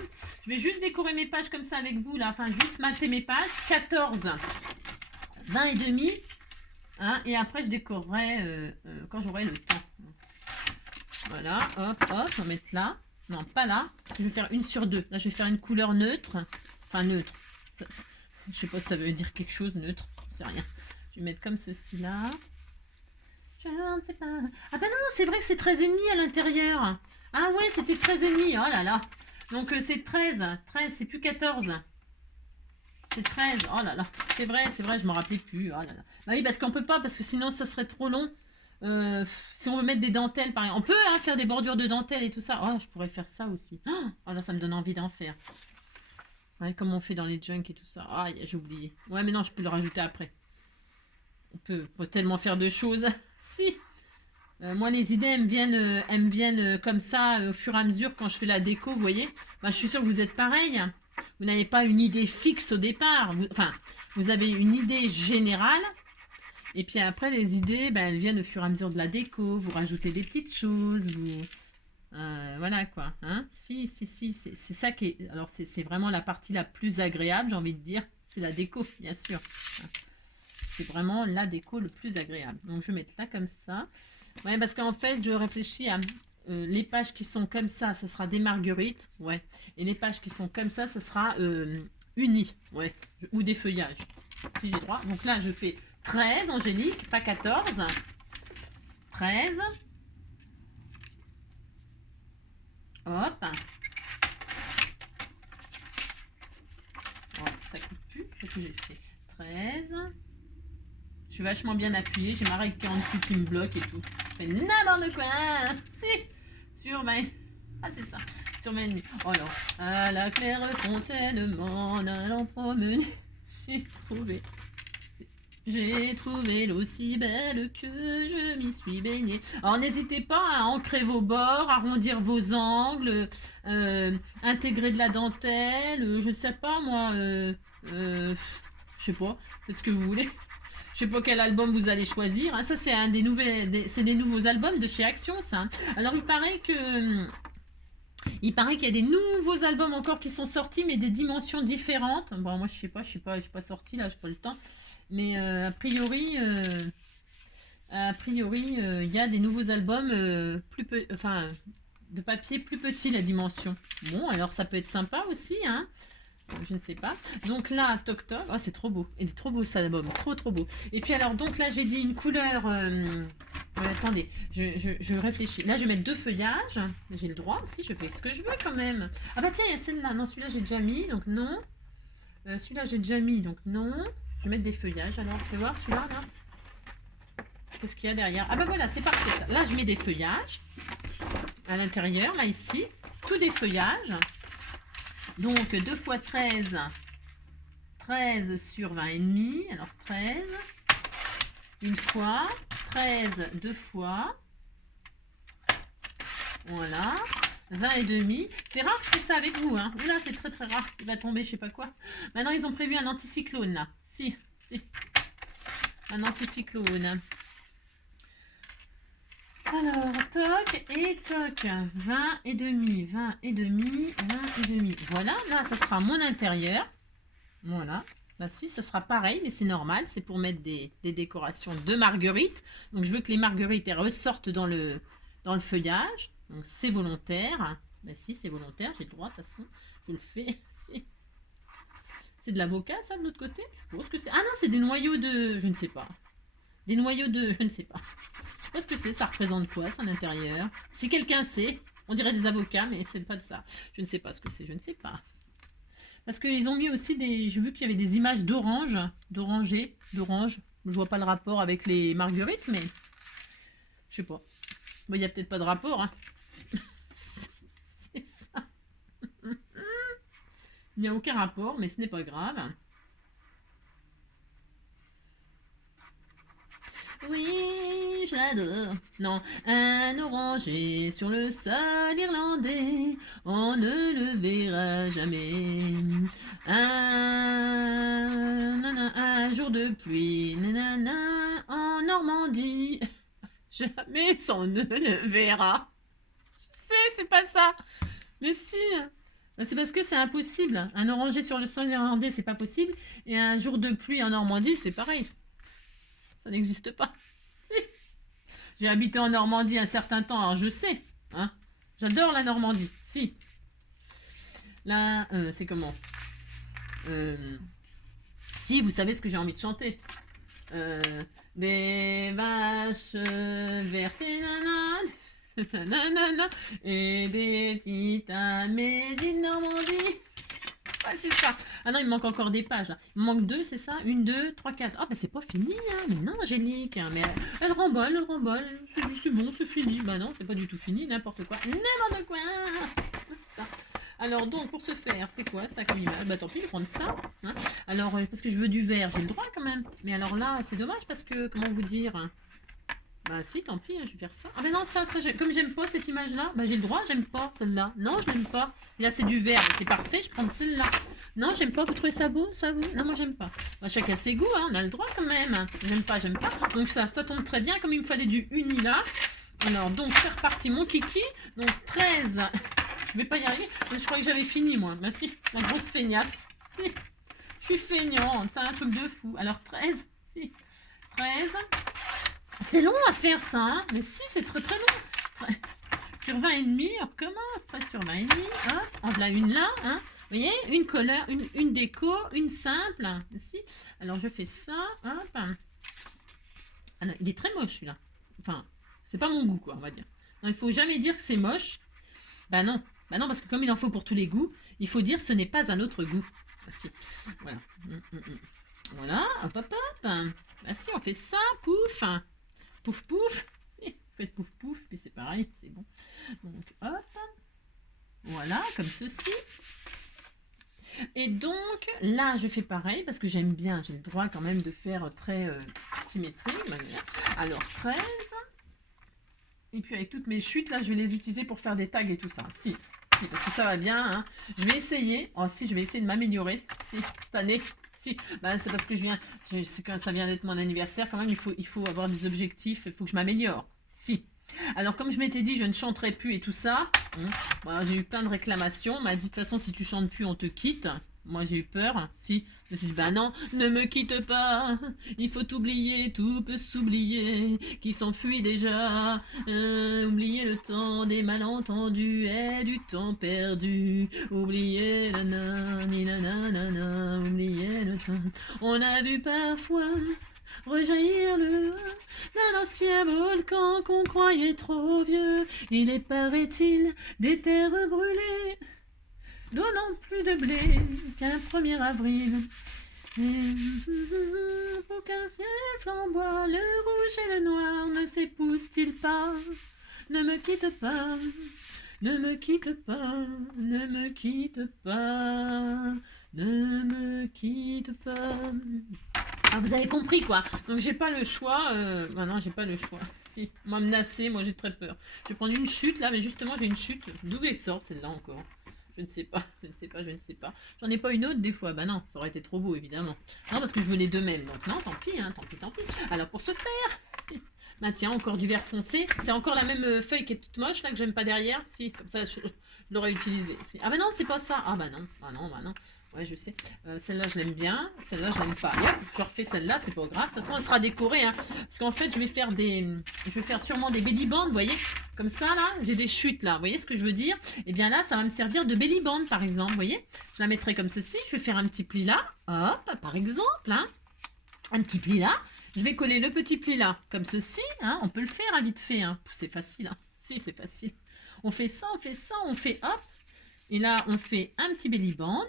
Je vais juste décorer mes pages comme ça avec vous là, enfin juste mater mes pages. 14, 20 et demi. Hein? Et après je décorerai quand j'aurai le temps. Voilà, hop, on va mettre là. Non, pas là, parce que je vais faire une sur deux. Là je vais faire une couleur neutre. Enfin, neutre. Je sais pas si ça veut dire quelque chose, neutre. C'est rien. Je vais mettre comme ceci là. Je ne sais pas. Ah bah non, c'est vrai que c'est 13,5 à l'intérieur. Ah ouais, c'était 13,5. Oh là là. Donc c'est 13. 13, c'est plus 14. C'est 13. Oh là là. C'est vrai, je me rappelais plus. Oh là là. Bah oui, parce qu'on peut pas, parce que sinon ça serait trop long. Si on veut mettre des dentelles, par exemple. On peut faire des bordures de dentelles et tout ça. Oh, je pourrais faire ça aussi. Oh là, ça me donne envie d'en faire. Ouais, comme on fait dans les junks et tout ça. Ah, j'ai oublié. Ouais, mais non, je peux le rajouter après. On peut tellement faire de choses. Si. Moi, les idées, elles me viennent comme ça au fur et à mesure quand je fais la déco, vous voyez. Bah, je suis sûre que vous êtes pareil. Vous n'avez pas une idée fixe au départ. Vous avez une idée générale. Et puis après, les idées, ben, elles viennent au fur et à mesure de la déco. Vous rajoutez des petites choses. Voilà quoi, hein. Si, c'est ça qui est... Alors c'est vraiment la partie la plus agréable, j'ai envie de dire, c'est la déco, bien sûr. C'est vraiment la déco le plus agréable. Donc je vais mettre là comme ça. Ouais, parce qu'en fait, je réfléchis à... les pages qui sont comme ça sera des marguerites, ouais. Et les pages qui sont comme ça sera unies, ouais. Ou des feuillages, si j'ai droit. Donc là, je fais 13, Angélique, pas 14. 13. Hop. Oh, ça coupe plus. Qu'est-ce que j'ai fait? 13. Je suis vachement bien appuyée. J'ai ma règle 46 qui me bloque et tout. Je fais n'importe quoi. Si. Sur ma... Ah, c'est ça. Sur ma... Oh là. À la claire fontaine, m'en allant promener, j'ai trouvé l'eau si belle que je m'y suis baignée. Alors n'hésitez pas à ancrer vos bords, arrondir vos angles, intégrer de la dentelle, je ne sais pas moi, je sais pas, faites ce que vous voulez. Je sais pas quel album vous allez choisir. Hein. Ça c'est des nouveaux albums de chez Action, ça. Alors il paraît qu'il y a des nouveaux albums encore qui sont sortis, mais des dimensions différentes. Bon, moi je sais pas, je suis pas sortie là, j'ai pas le temps. Mais a priori, il y a des nouveaux albums de papier plus petit la dimension. Bon, alors ça peut être sympa aussi, hein. Je ne sais pas. Donc là, toc toc. Oh, c'est trop beau. Il est trop beau cet album. Trop beau. Et puis alors, donc là, j'ai dit une couleur Ouais, attendez, je réfléchis. Là, je vais mettre 2 feuillages. J'ai le droit, si, je fais ce que je veux quand même. Ah bah tiens, il y a celle-là. Non, celui-là, j'ai déjà mis, donc non. Celui-là, j'ai déjà mis, donc non. Je vais mettre des feuillages, alors. Fais voir celui-là, là. Qu'est-ce qu'il y a derrière? Ah bah voilà, c'est parfait ça. Là, je mets des feuillages à l'intérieur, là, ici. Tout des feuillages. Donc, 2 x 13. 13 sur 20 et demi. Alors, 13. Une fois. 13 deux fois. Voilà. 20 et demi. C'est rare que je fais ça avec vous. Hein. Oula, c'est très très rare. Il va tomber, je sais pas quoi. Maintenant, ils ont prévu un anticyclone là. Si. Un anticyclone. Alors, toc et toc. 20 et demi, 20 et demi, 20 et demi. Voilà, là, ça sera mon intérieur. Voilà. Là, si, ça sera pareil, mais c'est normal. C'est pour mettre des décorations de marguerites. Donc, je veux que les marguerites elles ressortent dans le feuillage. Donc, c'est volontaire. Ben si, c'est volontaire. J'ai le droit, de toute façon. Je le fais. Si. C'est de l'avocat, ça, de l'autre côté? Je pense que c'est... Ah non, c'est des noyaux de... Je ne sais pas. Des noyaux de... Je ne sais pas. Je sais pas ce que c'est. Ça représente quoi, ça, à l'intérieur? Si quelqu'un sait, on dirait des avocats, mais c'est pas de ça. Je ne sais pas ce que c'est. Je ne sais pas. Parce qu'ils ont mis aussi des... J'ai vu qu'il y avait des images d'orange, d'oranger, d'orange. Je vois pas le rapport avec les marguerites, mais... Je sais pas. Bon, il n'y a peut-être pas de rapport, hein. C'est ça. Il n'y a aucun rapport, mais ce n'est pas grave. Oui, j'adore. Non, un oranger sur le sol irlandais, on ne le verra jamais. Un jour de pluie, nanana, en Normandie, jamais on ne le verra. Je sais, c'est pas ça. Mais si. C'est parce que c'est impossible. Un oranger sur le sol irlandais, c'est pas possible. Et un jour de pluie en Normandie, c'est pareil. Ça n'existe pas. Si. J'ai habité en Normandie un certain temps, alors je sais. Hein. J'adore la Normandie. Si. Là, c'est comment Si, vous savez ce que j'ai envie de chanter. Des vaches vertes et nanana, et des titanes made Normandie. Ouais, c'est ça. Ah non, il me manque encore des pages. Là. Il me manque 2, c'est ça? 1, 2, 3, 4. Ah, bah c'est pas fini, hein. Mais non, Angélique. Hein. Mais elle remballe, elle remballe. C'est bon, c'est fini. Bah non, c'est pas du tout fini, n'importe quoi. N'importe quoi. C'est ça. Alors, donc, pour ce faire, c'est quoi ça comme image? Bah tant pis, je vais prendre ça. Hein. Alors, parce que je veux du vert, j'ai le droit quand même. Mais alors là, c'est dommage parce que, comment vous dire hein. Bah si, tant pis, je vais faire ça. Ah mais non, ça comme j'aime pas cette image-là, bah j'ai le droit, j'aime pas celle-là. Non, je l'aime pas. Là, c'est du vert, c'est parfait, je prends celle-là. Non, j'aime pas, vous trouvez ça beau, ça, vous? Non, moi, j'aime pas. Bah, chacun ses goûts, hein, on a le droit quand même. J'aime pas, j'aime pas. Donc ça tombe très bien, comme il me fallait du uni là. Alors, donc, c'est reparti, mon kiki. Donc, 13. Je vais pas y arriver, je crois que j'avais fini, moi. Bah si, la grosse feignasse. Si, je suis feignante, c'est un truc de fou. Alors, 13, si, 13... C'est long à faire ça, hein. Mais si, c'est très très long. Sur 20 et demi, on recommence. 13 sur 20 et demi, hop, en voilà une là, hein. Vous voyez, une couleur, une déco, une simple. Si. Alors je fais ça, hop. Alors, il est très moche celui-là. Enfin, c'est pas mon goût, quoi, on va dire. Non, il faut jamais dire que c'est moche. Bah non, parce que comme il en faut pour tous les goûts, il faut dire ce n'est pas un autre goût. Ah, si. Voilà. Voilà, hop, hop, hop. Bah si, on fait ça, pouf. Pouf pouf, si, vous faites pouf pouf, puis c'est pareil, c'est bon. Donc hop, voilà, comme ceci. Et donc là, je fais pareil parce que j'aime bien, j'ai le droit quand même de faire très symétrique. Alors 13. Et puis avec toutes mes chutes, là, je vais les utiliser pour faire des tags et tout ça. Si, parce que ça va bien. Hein. Je vais essayer, je vais essayer de m'améliorer cette année. Si, bah, c'est parce que quand ça vient d'être mon anniversaire, quand même, il faut avoir des objectifs, il faut que je m'améliore. Si. Alors, comme je m'étais dit, je ne chanterai plus et tout ça, voilà, j'ai eu plein de réclamations. On m'a dit, de toute façon, si tu chantes plus, on te quitte. Moi, j'ai eu peur. Si, je me suis dit, bah non, ne me quitte pas. Il faut oublier, tout peut s'oublier. Qui s'enfuit déjà. Oublier le temps des malentendus et du temps perdu. Oublier la nanana, oublier le temps. On a vu parfois rejaillir d'un ancien volcan qu'on croyait trop vieux. Il est, paraît-il, des terres brûlées, donnant plus de blé qu'un 1er avril. Et pour qu'un ciel flamboie, le rouge et le noir ne s'épousent-ils pas? Ne me quitte pas, ne me quitte pas, ne me quitte pas, ne me quitte pas. Ah, vous avez compris quoi. Donc j'ai pas le choix. Bah non, j'ai pas le choix. Si, moi menacé, moi j'ai très peur. Je vais prendre une chute là, mais justement j'ai une chute. D'où elle sort celle-là encore? Je ne sais pas, je ne sais pas, je ne sais pas. J'en ai pas une autre des fois. Bah non, ça aurait été trop beau évidemment. Non, parce que je veux les deux mêmes. Donc non, tant pis, hein, tant pis, tant pis. Alors pour ce faire, si. Bah tiens, encore du vert foncé. C'est encore la même feuille qui est toute moche là que j'aime pas derrière. Si, comme ça je l'aurais utilisée. Si. Ah bah non, c'est pas ça. Ah bah non, bah non, bah non. Ouais, je sais. Celle-là, je l'aime bien. Celle-là, je l'aime pas. Et hop, je refais celle-là, c'est pas grave. De toute façon, elle sera décorée. Hein, parce qu'en fait, je vais faire sûrement des belly bands, vous voyez. Comme ça, là, j'ai des chutes, là. Vous voyez ce que je veux dire? Et bien là, ça va me servir de belly band, par exemple. Vous voyez? Je la mettrai comme ceci. Je vais faire un petit pli là. Hop, par exemple. Hein, un petit pli là. Je vais coller le petit pli là, comme ceci. Hein, on peut le faire, hein, vite fait. Hein. C'est facile. Hein. Si, c'est facile. On fait ça, on fait ça, on fait hop. Et là, on fait un petit belly band.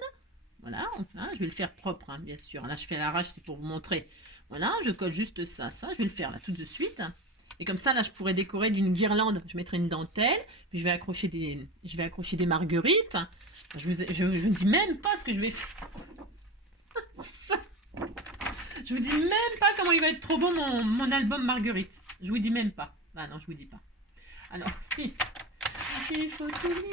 Voilà, hein, je vais le faire propre, hein, bien sûr. Là, je fais à l'arrache, c'est pour vous montrer. Voilà, je colle juste ça. Je vais le faire là tout de suite. Et comme ça, là, je pourrais décorer d'une guirlande. Je mettrai une dentelle, puis je vais accrocher des marguerites. Je ne dis même pas ce que je vais faire. C'est ça. Je vous dis même pas comment il va être trop beau mon album Marguerite. Je vous dis même pas. Ah non, je vous dis pas. Alors, si. Il faut oublier.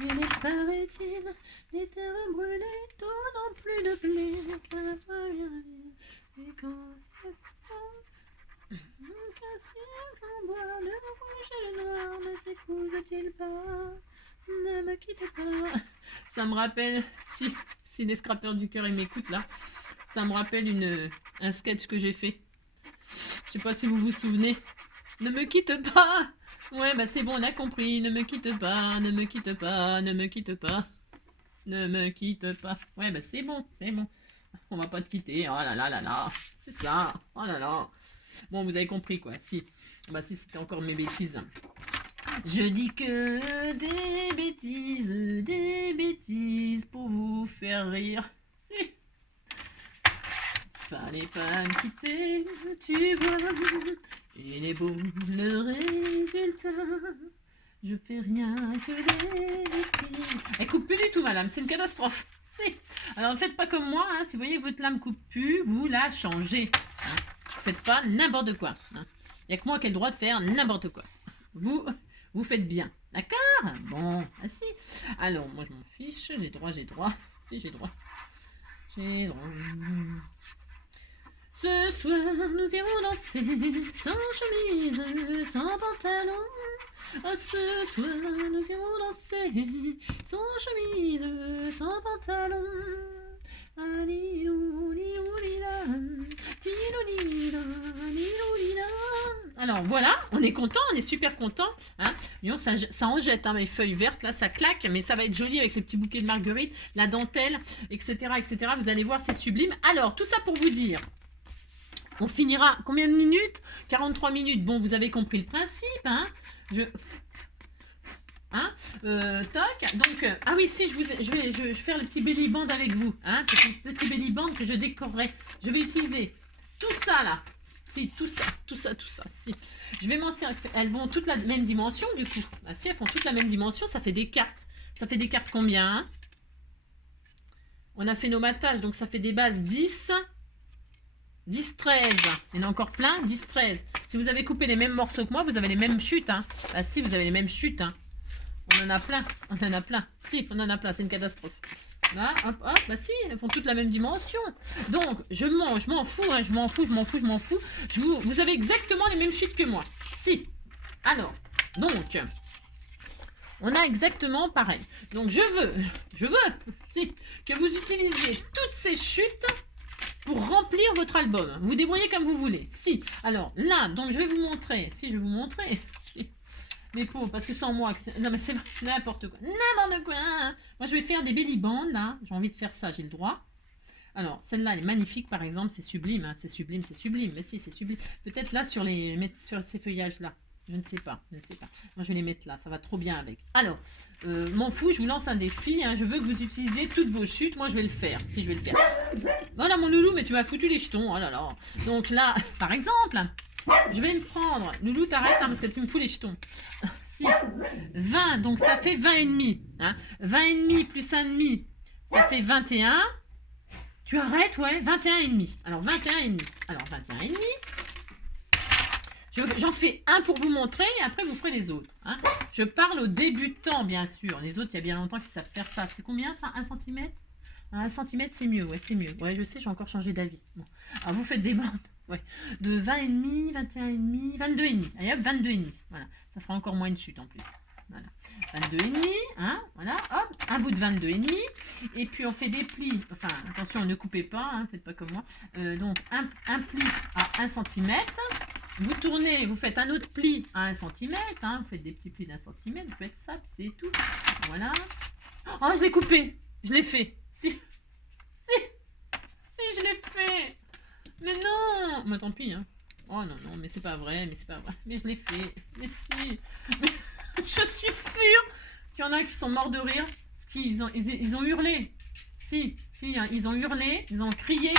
Il est, paraît-il, des terres brûlées, donnant plus de blé qu'un 1er avril. Et quand qu'un ciel flamboie, le rouge et le noir ne s'épousent-ils pas? Ne me quitte pas. Ça me rappelle, si les scrappeurs du cœur ils m'écoutent là, ça me rappelle un sketch que j'ai fait. Je sais pas si vous vous souvenez. Ne me quitte pas. Ouais, bah c'est bon, on a compris. Ne me quitte pas, ne me quitte pas, ne me quitte pas. Ne me quitte pas. Ouais, bah c'est bon, c'est bon. On va pas te quitter. Oh là là là là. C'est ça. Oh là là. Bon, vous avez compris quoi. Si. Bah si, c'était encore mes bêtises. Je dis que des bêtises pour vous faire rire. Si. Fallait pas me quitter, tu vois. Il est beau le résultat. Je fais rien que des bêtises. Elle coupe plus du tout, madame, c'est une catastrophe. Si. Alors, ne faites pas comme moi, hein. Si vous voyez que votre lame coupe plus, vous la changez. Hein. Faites pas n'importe quoi. Hein. Il n'y a que moi qui ai le droit de faire n'importe quoi. Vous faites bien. D'accord? Bon, ah si. Alors, moi je m'en fiche. J'ai droit. Si, j'ai droit. J'ai droit. Ce soir, nous irons danser sans chemise, sans pantalon. Ce soir, nous irons danser sans chemise, sans pantalon. Alors voilà, on est content, on est super content. Hein. Ça en jette, hein, mes feuilles vertes, là ça claque, mais ça va être joli avec les petits bouquets de marguerite, la dentelle, etc. etc. Vous allez voir, c'est sublime. Alors, tout ça pour vous dire. On finira combien de minutes? 43 minutes. Bon, vous avez compris le principe. Hein, toc. Donc, ah oui, si, je vais faire le petit belly band avec vous. Hein, petit belly band que je décorerai. Je vais utiliser tout ça là. Si, tout ça. Si. Je vais m'en servir. Elles vont toutes la même dimension du coup. Ah, si, elles font toutes la même dimension, ça fait des cartes. Ça fait des cartes combien hein? On a fait nos matages, donc ça fait des bases 10. 10, 13. Il y en a encore plein. 10, 13. Si vous avez coupé les mêmes morceaux que moi, vous avez les mêmes chutes. Hein. Ah si, vous avez les mêmes chutes. Hein. On en a plein. Si, on en a plein. C'est une catastrophe. Là, hop, hop. Bah si, elles font toutes la même dimension. Donc, je m'en fous. Hein. Je m'en fous. Vous avez exactement les mêmes chutes que moi. Si. Alors, donc, on a exactement pareil. Donc, je veux, si, que vous utilisiez toutes ces chutes pour remplir votre album. Vous débrouillez comme vous voulez. Si. Alors là, donc je vais vous montrer. Si, je vais vous montrer. Si. les pauvres, parce que sans moi, non mais c'est n'importe quoi, n'importe quoi. Moi je vais faire des belly bands, là, j'ai envie de faire ça, j'ai le droit. Alors, celle-là, elle est magnifique, par exemple, c'est sublime, hein, c'est sublime, mais si, c'est sublime. Peut-être là, mettre sur ces feuillages-là, je ne sais pas, Moi, je vais les mettre là, ça va trop bien avec. Alors, m'en fous, je vous lance un défi, hein, je veux que vous utilisiez toutes vos chutes, moi, je vais le faire, si je vais le faire. Voilà, mon loulou, mais tu m'as foutu les jetons, oh là là. Donc là, par exemple, je vais me prendre, loulou, t'arrêtes, hein, parce que tu me fous les jetons. Si, 20, donc ça fait 20 et demi, hein. 20 et demi plus 1 demi, ça fait 21. Tu arrêtes, ouais, 21 et demi. Alors, 21 et demi. Alors, 21 et demi. J'en fais un pour vous montrer et après, vous ferez les autres. Hein. Je parle aux débutants, bien sûr. Les autres, il y a bien longtemps qu'ils savent faire ça. C'est combien, ça? 1 cm? 1 cm, c'est mieux, ouais, c'est mieux. Ouais, je sais, j'ai encore changé d'avis. Bon. Alors, vous faites des bandes, ouais, de 20 et demi, 21 et demi, 22 et demi. Allez, hop, 22 et demi. Voilà, ça fera encore moins de chute en plus. Voilà. 22 et demi, hein, voilà, hop, un bout de 22 et demi, et puis on fait des plis, enfin, attention, ne coupez pas, hein, faites pas comme moi, donc un pli à 1 cm, vous tournez, vous faites un autre pli à 1 cm, hein, vous faites des petits plis d'1 cm, vous faites ça, puis c'est tout, voilà. Oh, je l'ai coupé, je l'ai fait, si, je l'ai fait, mais non, mais tant pis, hein. Oh non, non, mais c'est pas vrai, mais je l'ai fait, mais si, mais... Je suis sûre qu'il y en a qui sont morts de rire. Parce qu'ils ont hurlé. Si, hein, ils ont hurlé. Ils ont crié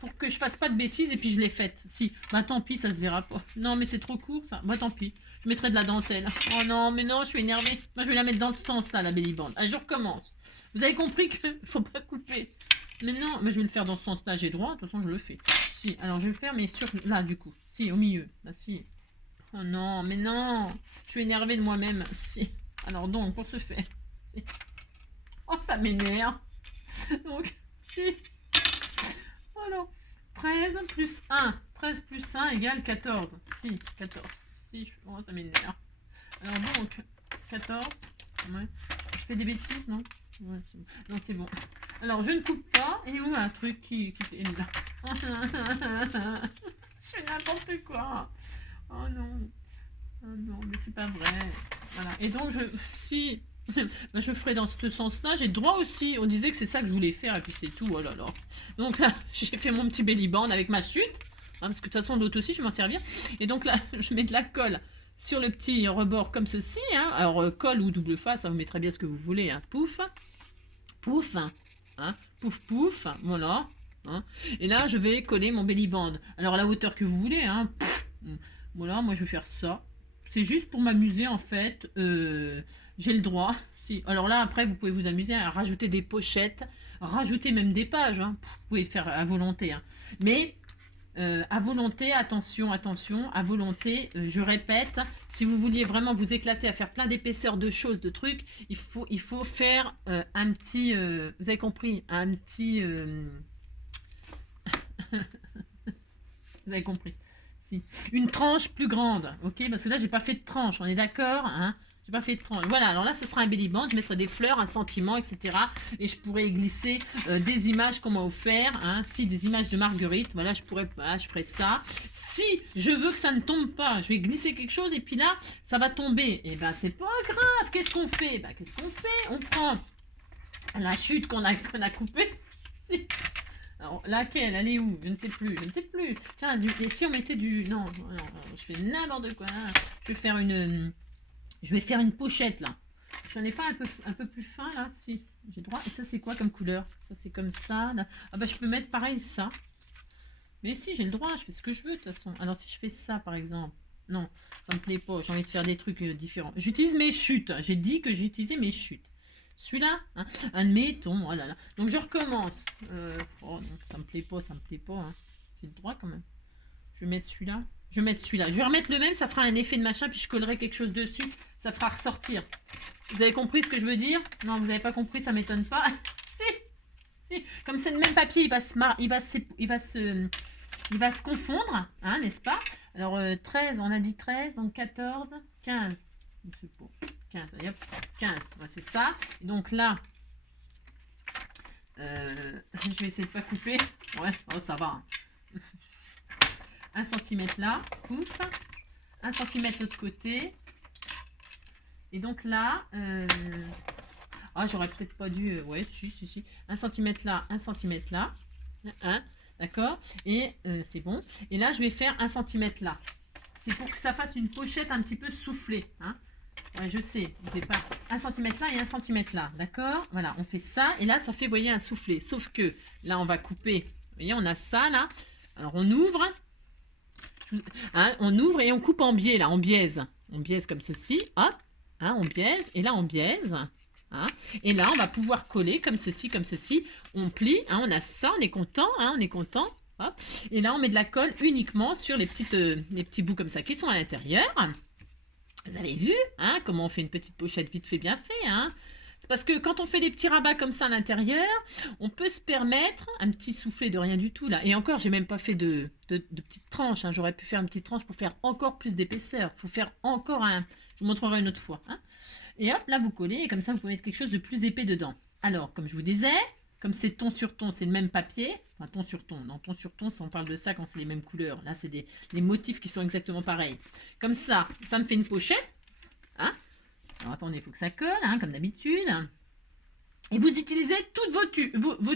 pour que je fasse pas de bêtises et puis je l'ai faite. Si, bah tant pis, ça se verra pas. Non, mais c'est trop court ça. Bah tant pis. Je mettrai de la dentelle. Oh non, mais non, je suis énervée. Moi, je vais la mettre dans le sens là, la belly band. Ah, je recommence. Vous avez compris qu'il faut pas couper. Mais non, mais je vais le faire dans ce sens-là. J'ai droit. De toute façon, je le fais. Si, alors je vais le faire, mais sur là, du coup. Si, au milieu. Là, si. Oh non, mais non, je suis énervée de moi-même. Si. Alors donc, pour ce faire. Si. Oh, ça m'énerve. Donc, si. Alors, 13 plus 1. 13 plus 1 égale 14. Si, 14. Si, oh, ça m'énerve. Alors donc, 14. Ouais. Je fais des bêtises, non? Ouais, c'est bon. Non, c'est bon. Alors, je ne coupe pas. Et où un truc qui est là? Je fais n'importe quoi. Oh non. Oh non, mais c'est pas vrai. Voilà. Et donc, si ben, je ferai dans ce sens-là, j'ai droit aussi. On disait que c'est ça que je voulais faire, et puis c'est tout. Oh là là. Donc là, j'ai fait mon petit belly band avec ma chute. Hein, parce que de toute façon, d'autres aussi, je vais m'en servir. Et donc là, je mets de la colle sur le petit rebord comme ceci. Hein. Alors, colle ou double face, ça vous met très bien ce que vous voulez. Hein. Pouf. Pouf. Hein. Pouf, pouf. Voilà. Hein. Et là, je vais coller mon belly band. Alors, à la hauteur que vous voulez. Hein. Voilà, moi, je vais faire ça. C'est juste pour m'amuser en fait. J'ai le droit. Si. Alors là, après, vous pouvez vous amuser à rajouter des pochettes, rajouter même des pages. Hein. Vous pouvez le faire à volonté. Hein. Mais à volonté, attention, à volonté, je répète, si vous vouliez vraiment vous éclater à faire plein d'épaisseurs de choses, de trucs, il faut faire un petit... vous avez compris, un petit... vous avez compris. Si. Une tranche plus grande, ok? Parce que là, j'ai pas fait de tranche, on est d'accord, hein? J'ai pas fait de tranche. Voilà, alors là, ce sera un belly band, je mettrai des fleurs, un sentiment, etc. Et je pourrais glisser des images qu'on m'a offert, hein? Si, des images de Marguerite, voilà, je ferai ça. Si je veux que ça ne tombe pas, je vais glisser quelque chose et puis là, ça va tomber. Et ben, c'est pas grave, qu'est-ce qu'on fait? Ben, qu'est-ce qu'on fait? On prend la chute qu'on a coupée. Si. Alors, laquelle? Elle est où? Je ne sais plus. Tiens, et si on mettait du... Non, je fais n'importe quoi. Je vais faire une pochette, là. J'en ai pas un peu plus fin, là? Si, j'ai droit. Et ça, c'est quoi comme couleur? Ça, c'est comme ça. Là. Ah bah, je peux mettre pareil, ça. Mais si, j'ai le droit. Je fais ce que je veux, de toute façon. Alors, si je fais ça, par exemple... Non, ça me plaît pas. J'ai envie de faire des trucs différents. J'utilise mes chutes. J'ai dit que j'utilisais mes chutes. Celui-là, hein, admettons, oh là là. Donc je recommence. Oh non, ça me plaît pas, hein. J'ai le droit quand même. Je vais mettre celui-là. Je vais remettre le même, ça fera un effet de machin, puis je collerai quelque chose dessus. Ça fera ressortir. Vous avez compris ce que je veux dire? Non, vous n'avez pas compris, ça m'étonne pas. Si. Comme c'est le même papier, il va se confondre, hein, n'est-ce pas? Alors 13, on a dit 13, donc 14, 15. C'est pour 15, allez hop, 15, ouais, c'est ça. Et donc là, je vais essayer de pas couper. Ouais, oh, ça va. 1 cm là, pouf. 1 cm de l'autre côté. Et donc là, ah, j'aurais peut-être pas dû, ouais, si, 1 centimètre là, 1 centimètre là, hein, d'accord, et c'est bon. Et là, je vais faire 1 centimètre là. C'est pour que ça fasse une pochette un petit peu soufflée, hein. Ouais, je sais, vous pas 1 centimètre là et 1 centimètre là, d'accord. Voilà, on fait ça, et là, ça fait, vous voyez, un soufflé. Sauf que, là, on va couper, vous voyez, on a ça, là. Alors, on ouvre, hein, on ouvre et on coupe en biais, là, on biaise. On biaise comme ceci, hop, hein, on biaise, et là, on biaise. Hein, et là, on va pouvoir coller comme ceci, on plie, hein, on a ça, on est content, hein, on est content. Hop. Et là, on met de la colle uniquement sur les petits bouts comme ça qui sont à l'intérieur. Vous avez vu, hein, comment on fait une petite pochette vite fait, bien fait, hein. C'est parce que quand on fait des petits rabats comme ça à l'intérieur, on peut se permettre un petit soufflet de rien du tout, là. Et encore, j'ai même pas fait de petites tranches, hein. J'aurais pu faire une petite tranche pour faire encore plus d'épaisseur. Il faut faire encore un... Je vous montrerai une autre fois, hein. Et hop, là, vous collez, et comme ça, vous pouvez mettre quelque chose de plus épais dedans. Alors, comme je vous disais, comme c'est ton sur ton, c'est le même papier. Enfin, ton sur ton. Dans ton sur ton, on parle de ça quand c'est les mêmes couleurs. Là, c'est les motifs qui sont exactement pareils. Comme ça me fait une pochette. Hein. Alors, attendez, il faut que ça colle, hein, comme d'habitude. Et vous utilisez toutes vos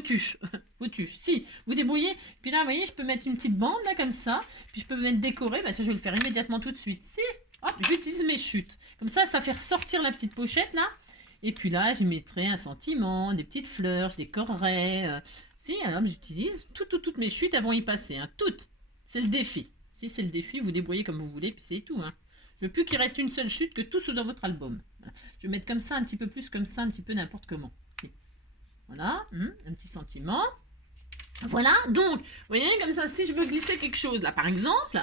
tuches. Vos tuches. Si, vous débrouillez. Puis là, vous voyez, je peux mettre une petite bande, là, comme ça. Puis je peux mettre décoré. Bah, tiens, je vais le faire immédiatement tout de suite. Si, hop, j'utilise mes chutes. Comme ça fait ressortir la petite pochette, là. Et puis là, j'y mettrai un sentiment, des petites fleurs, je décorerai. Si, alors j'utilise toutes mes chutes, elles vont y passer. Hein, toutes. C'est le défi. Si c'est le défi, vous débrouillez comme vous voulez, puis c'est tout. Hein. Je veux plus qu'il reste une seule chute, que tout soit dans votre album. Voilà. Je vais mettre comme ça, un petit peu plus, comme ça, un petit peu n'importe comment. Si. Voilà, un petit sentiment. Voilà, donc, vous voyez, comme ça, si je veux glisser quelque chose, là, par exemple,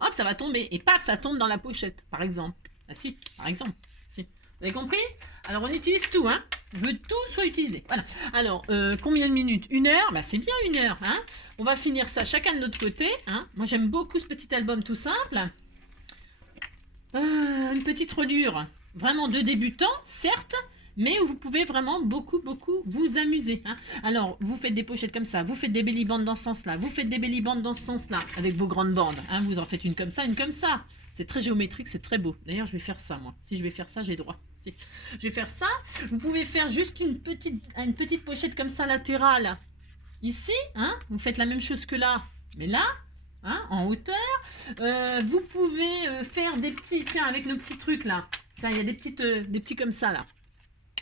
hop, ça va tomber. Et paf, ça tombe dans la pochette, par exemple. Ah si, par exemple. Vous avez compris? Alors, on utilise tout, hein. Je veux que tout soit utilisé. Voilà. Alors, combien de minutes? 1 heure? Bah, c'est bien 1 heure, hein. On va finir ça chacun de notre côté, hein. Moi, j'aime beaucoup ce petit album tout simple. Une petite reliure, vraiment de débutant, certes, mais où vous pouvez vraiment beaucoup vous amuser. Hein. Alors, vous faites des pochettes comme ça, vous faites des belly bands dans ce sens-là, vous faites des belly bands dans ce sens-là, avec vos grandes bandes. Hein. Vous en faites une comme ça, une comme ça. C'est très géométrique, c'est très beau. D'ailleurs, je vais faire ça, moi. Si je vais faire ça, j'ai droit. Si. Je vais faire ça. Vous pouvez faire juste une petite pochette comme ça, latérale. Ici, hein, vous faites la même chose que là, mais là, hein, en hauteur. Vous pouvez faire des petits... Tiens, avec nos petits trucs, là. Tiens, il y a des petits comme ça, là.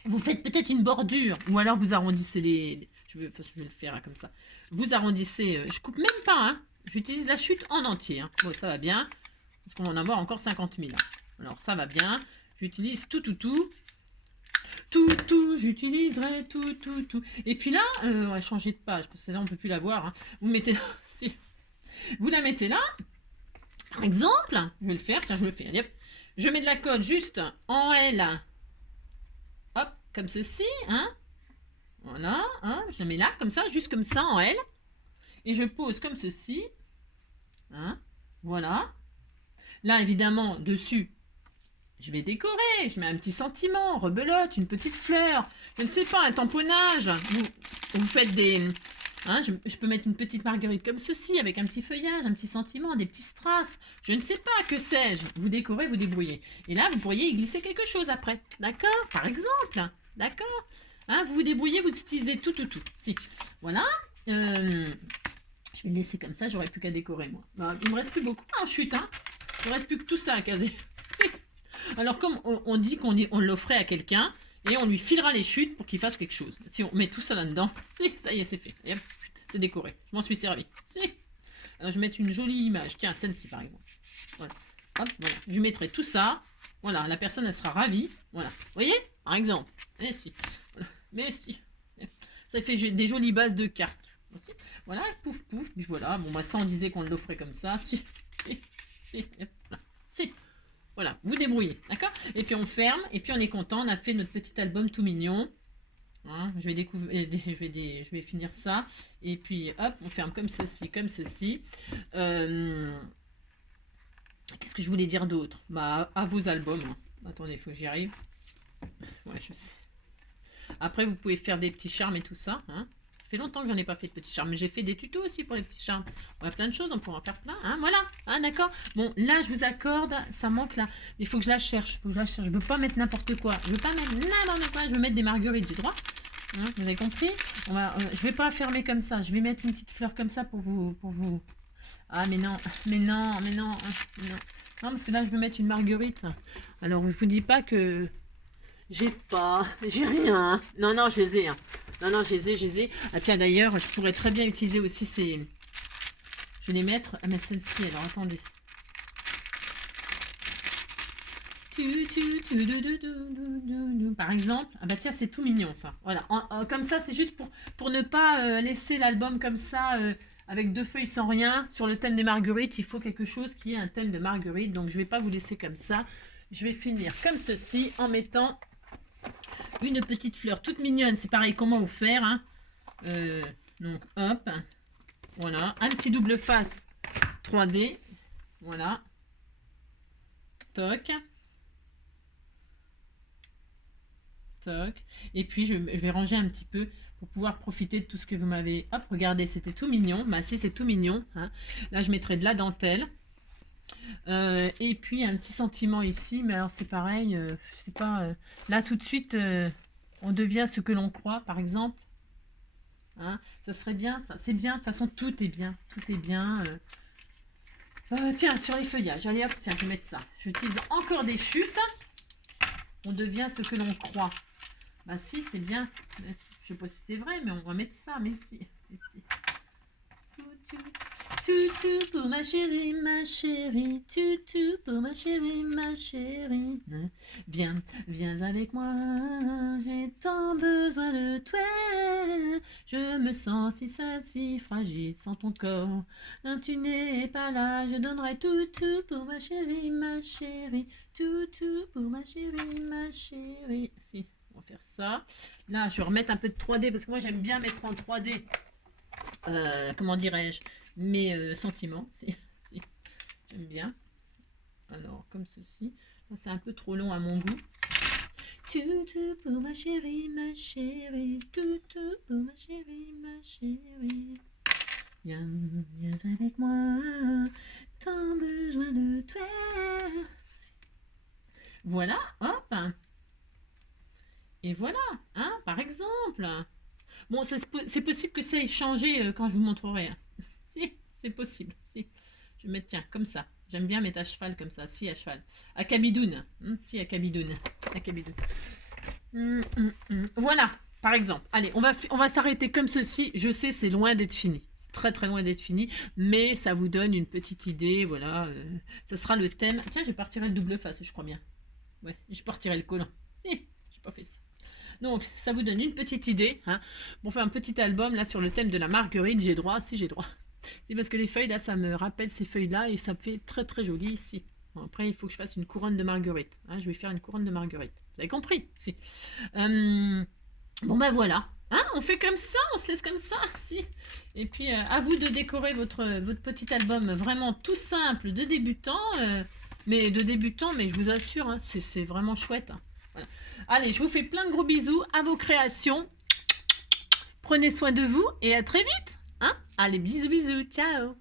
Vous faites peut-être une bordure, ou alors vous arrondissez les... Je vais le faire là, comme ça. Vous arrondissez... je coupe même pas, hein. J'utilise la chute en entier. Hein. Bon, ça va bien. Parce qu'on va en avoir encore 50 000. Alors, ça va bien. J'utilise tout. J'utiliserai tout. Et puis là, on va changer de page, parce que là, on ne peut plus la voir. Hein. Vous mettez là, si. Vous la mettez là. Par exemple, je vais le faire. Tiens, je le fais. Allez, hop. Je mets de la colle juste en L. Hop, comme ceci. Hein. Voilà. Hein. Je la mets là, comme ça, juste comme ça, en L. Et je pose comme ceci. Hein. Voilà. Là, évidemment, dessus, je vais décorer. Je mets un petit sentiment, rebelote, une petite fleur. Je ne sais pas, un tamponnage. Vous faites des... Hein, je peux mettre une petite marguerite comme ceci, avec un petit feuillage, un petit sentiment, des petits strass. Je ne sais pas, que sais-je. Vous décorez, vous débrouillez. Et là, vous pourriez y glisser quelque chose après. D'accord? Par exemple. D'accord? Hein, vous vous débrouillez, vous utilisez tout. Si. Voilà. Je vais le laisser comme ça, j'aurais plus qu'à décorer, moi. Bah, il me reste plus beaucoup en chute, hein. Il ne reste plus que tout ça à caser. Alors, comme on dit qu'on l'offrait à quelqu'un, et on lui filera les chutes pour qu'il fasse quelque chose. Si on met tout ça là-dedans, ça y est, c'est fait. C'est décoré. Je m'en suis servi. Alors, je vais mettre une jolie image. Tiens, celle-ci, par exemple. Voilà. Hop, voilà. Je mettrai tout ça. Voilà, la personne, elle sera ravie. Voilà. Vous voyez? Par exemple. Mais si. Voilà. Mais si. Ça fait des jolies bases de cartes. Aussi. Voilà, pouf. Puis voilà. Bon, moi, ça, on disait qu'on l'offrait comme ça. Si. Voilà, vous débrouillez, d'accord? Et puis on ferme, et puis on est content, on a fait notre petit album tout mignon. Hein, je vais finir ça. Et puis hop, on ferme comme ceci. Qu'est-ce que je voulais dire d'autre? Bah, à vos albums. Hein. Attendez, il faut que j'y arrive. Ouais, je sais. Après, vous pouvez faire des petits charmes et tout ça. Hein. fait longtemps que j'en ai pas fait de petits charmes, mais j'ai fait des tutos aussi pour les petits charmes. On a plein de choses, on pourra en faire plein, hein, voilà, hein, d'accord. Bon, là, je vous accorde, ça manque là. Il faut que je la cherche, je veux pas mettre n'importe quoi. Je veux pas mettre n'importe quoi, je veux mettre des marguerites, j'ai droit. Hein, vous avez compris? Je vais pas fermer comme ça, je vais mettre une petite fleur comme ça pour vous. Ah, mais non. Non, parce que là, je veux mettre une marguerite. Alors, je vous dis pas que j'ai rien. Non, je les ai. Hein. Non, je les ai. Ah, tiens, d'ailleurs, je pourrais très bien utiliser aussi ces... Je vais les mettre... Ah, mais celle-ci, alors, attendez. Par exemple, ah bah tiens, c'est tout mignon ça. Voilà, comme ça, c'est juste pour ne pas laisser l'album comme ça, avec 2 feuilles sans rien. Sur le thème des marguerites, il faut quelque chose qui est un thème de marguerite. Donc, je vais pas vous laisser comme ça. Je vais finir comme ceci en mettant une petite fleur toute mignonne. C'est pareil, comment vous faire. Hein. Donc, hop. Voilà, un petit double face 3D. Voilà. Toc. Et puis je vais ranger un petit peu pour pouvoir profiter de tout ce que vous m'avez... Hop, regardez, c'était tout mignon. Bah si, c'est tout mignon. Hein. Là, je mettrai de la dentelle. Et puis un petit sentiment ici. Mais alors, c'est pareil. Je sais pas. Là, tout de suite, on devient ce que l'on croit, par exemple. Hein, ça serait bien, ça. C'est bien. De toute façon, tout est bien. Tout est bien. Tiens, sur les feuillages. Allez, hop, tiens, je vais mettre ça. J'utilise encore des chutes. On devient ce que l'on croit. Bah si, c'est bien. Je sais pas si c'est vrai, mais on va mettre ça. Mais si. Toutou pour ma chérie, ma chérie. Toutou pour ma chérie, ma chérie. Viens avec moi. J'ai tant besoin de toi. Je me sens si seule, si fragile sans ton corps. Tu n'es pas là. Je donnerai toutou pour ma chérie, ma chérie. Toutou pour ma chérie, ma chérie. Si. On va faire ça. Là, je vais remettre un peu de 3D parce que moi, j'aime bien mettre en 3D, comment dirais-je, mes sentiments. Si. J'aime bien. Alors, comme ceci. Là, c'est un peu trop long à mon goût. Toutou pour ma chérie, ma chérie. Toutou pour ma chérie, ma chérie. Viens avec moi. Tant besoin de toi. Voilà, hop. Et voilà, hein, par exemple. Bon, c'est possible que ça ait changé quand je vous montrerai. Hein. Si, c'est possible. Si. Je vais mettre, tiens, comme ça. J'aime bien mettre à cheval comme ça. Si, à cheval. À cabidoune. Si, à cabidoune. À cabidoune. Voilà, par exemple. Allez, on va s'arrêter comme ceci. Je sais, c'est loin d'être fini. C'est très, très loin d'être fini. Mais ça vous donne une petite idée. Voilà. Ça sera le thème. Tiens, j'ai partirai le double face, je crois bien. Ouais, je partirai le collant. Si, j'ai pas fait ça. Donc, ça vous donne une petite idée. Hein. Bon, on fait un petit album là sur le thème de la marguerite. J'ai droit, si j'ai droit. C'est parce que les feuilles là, ça me rappelle ces feuilles-là et ça fait très très joli ici. Bon, après, il faut que je fasse une couronne de marguerite. Hein. Je vais faire une couronne de marguerite. Vous avez compris? Si. Bon, ben voilà. Hein, on fait comme ça, on se laisse comme ça. Si. Et puis, à vous de décorer votre petit album vraiment tout simple de débutant. Mais je vous assure, hein, c'est vraiment chouette. Hein. Voilà. Allez, je vous fais plein de gros bisous à vos créations. Prenez soin de vous et à très vite. Hein? Allez, bisous, ciao.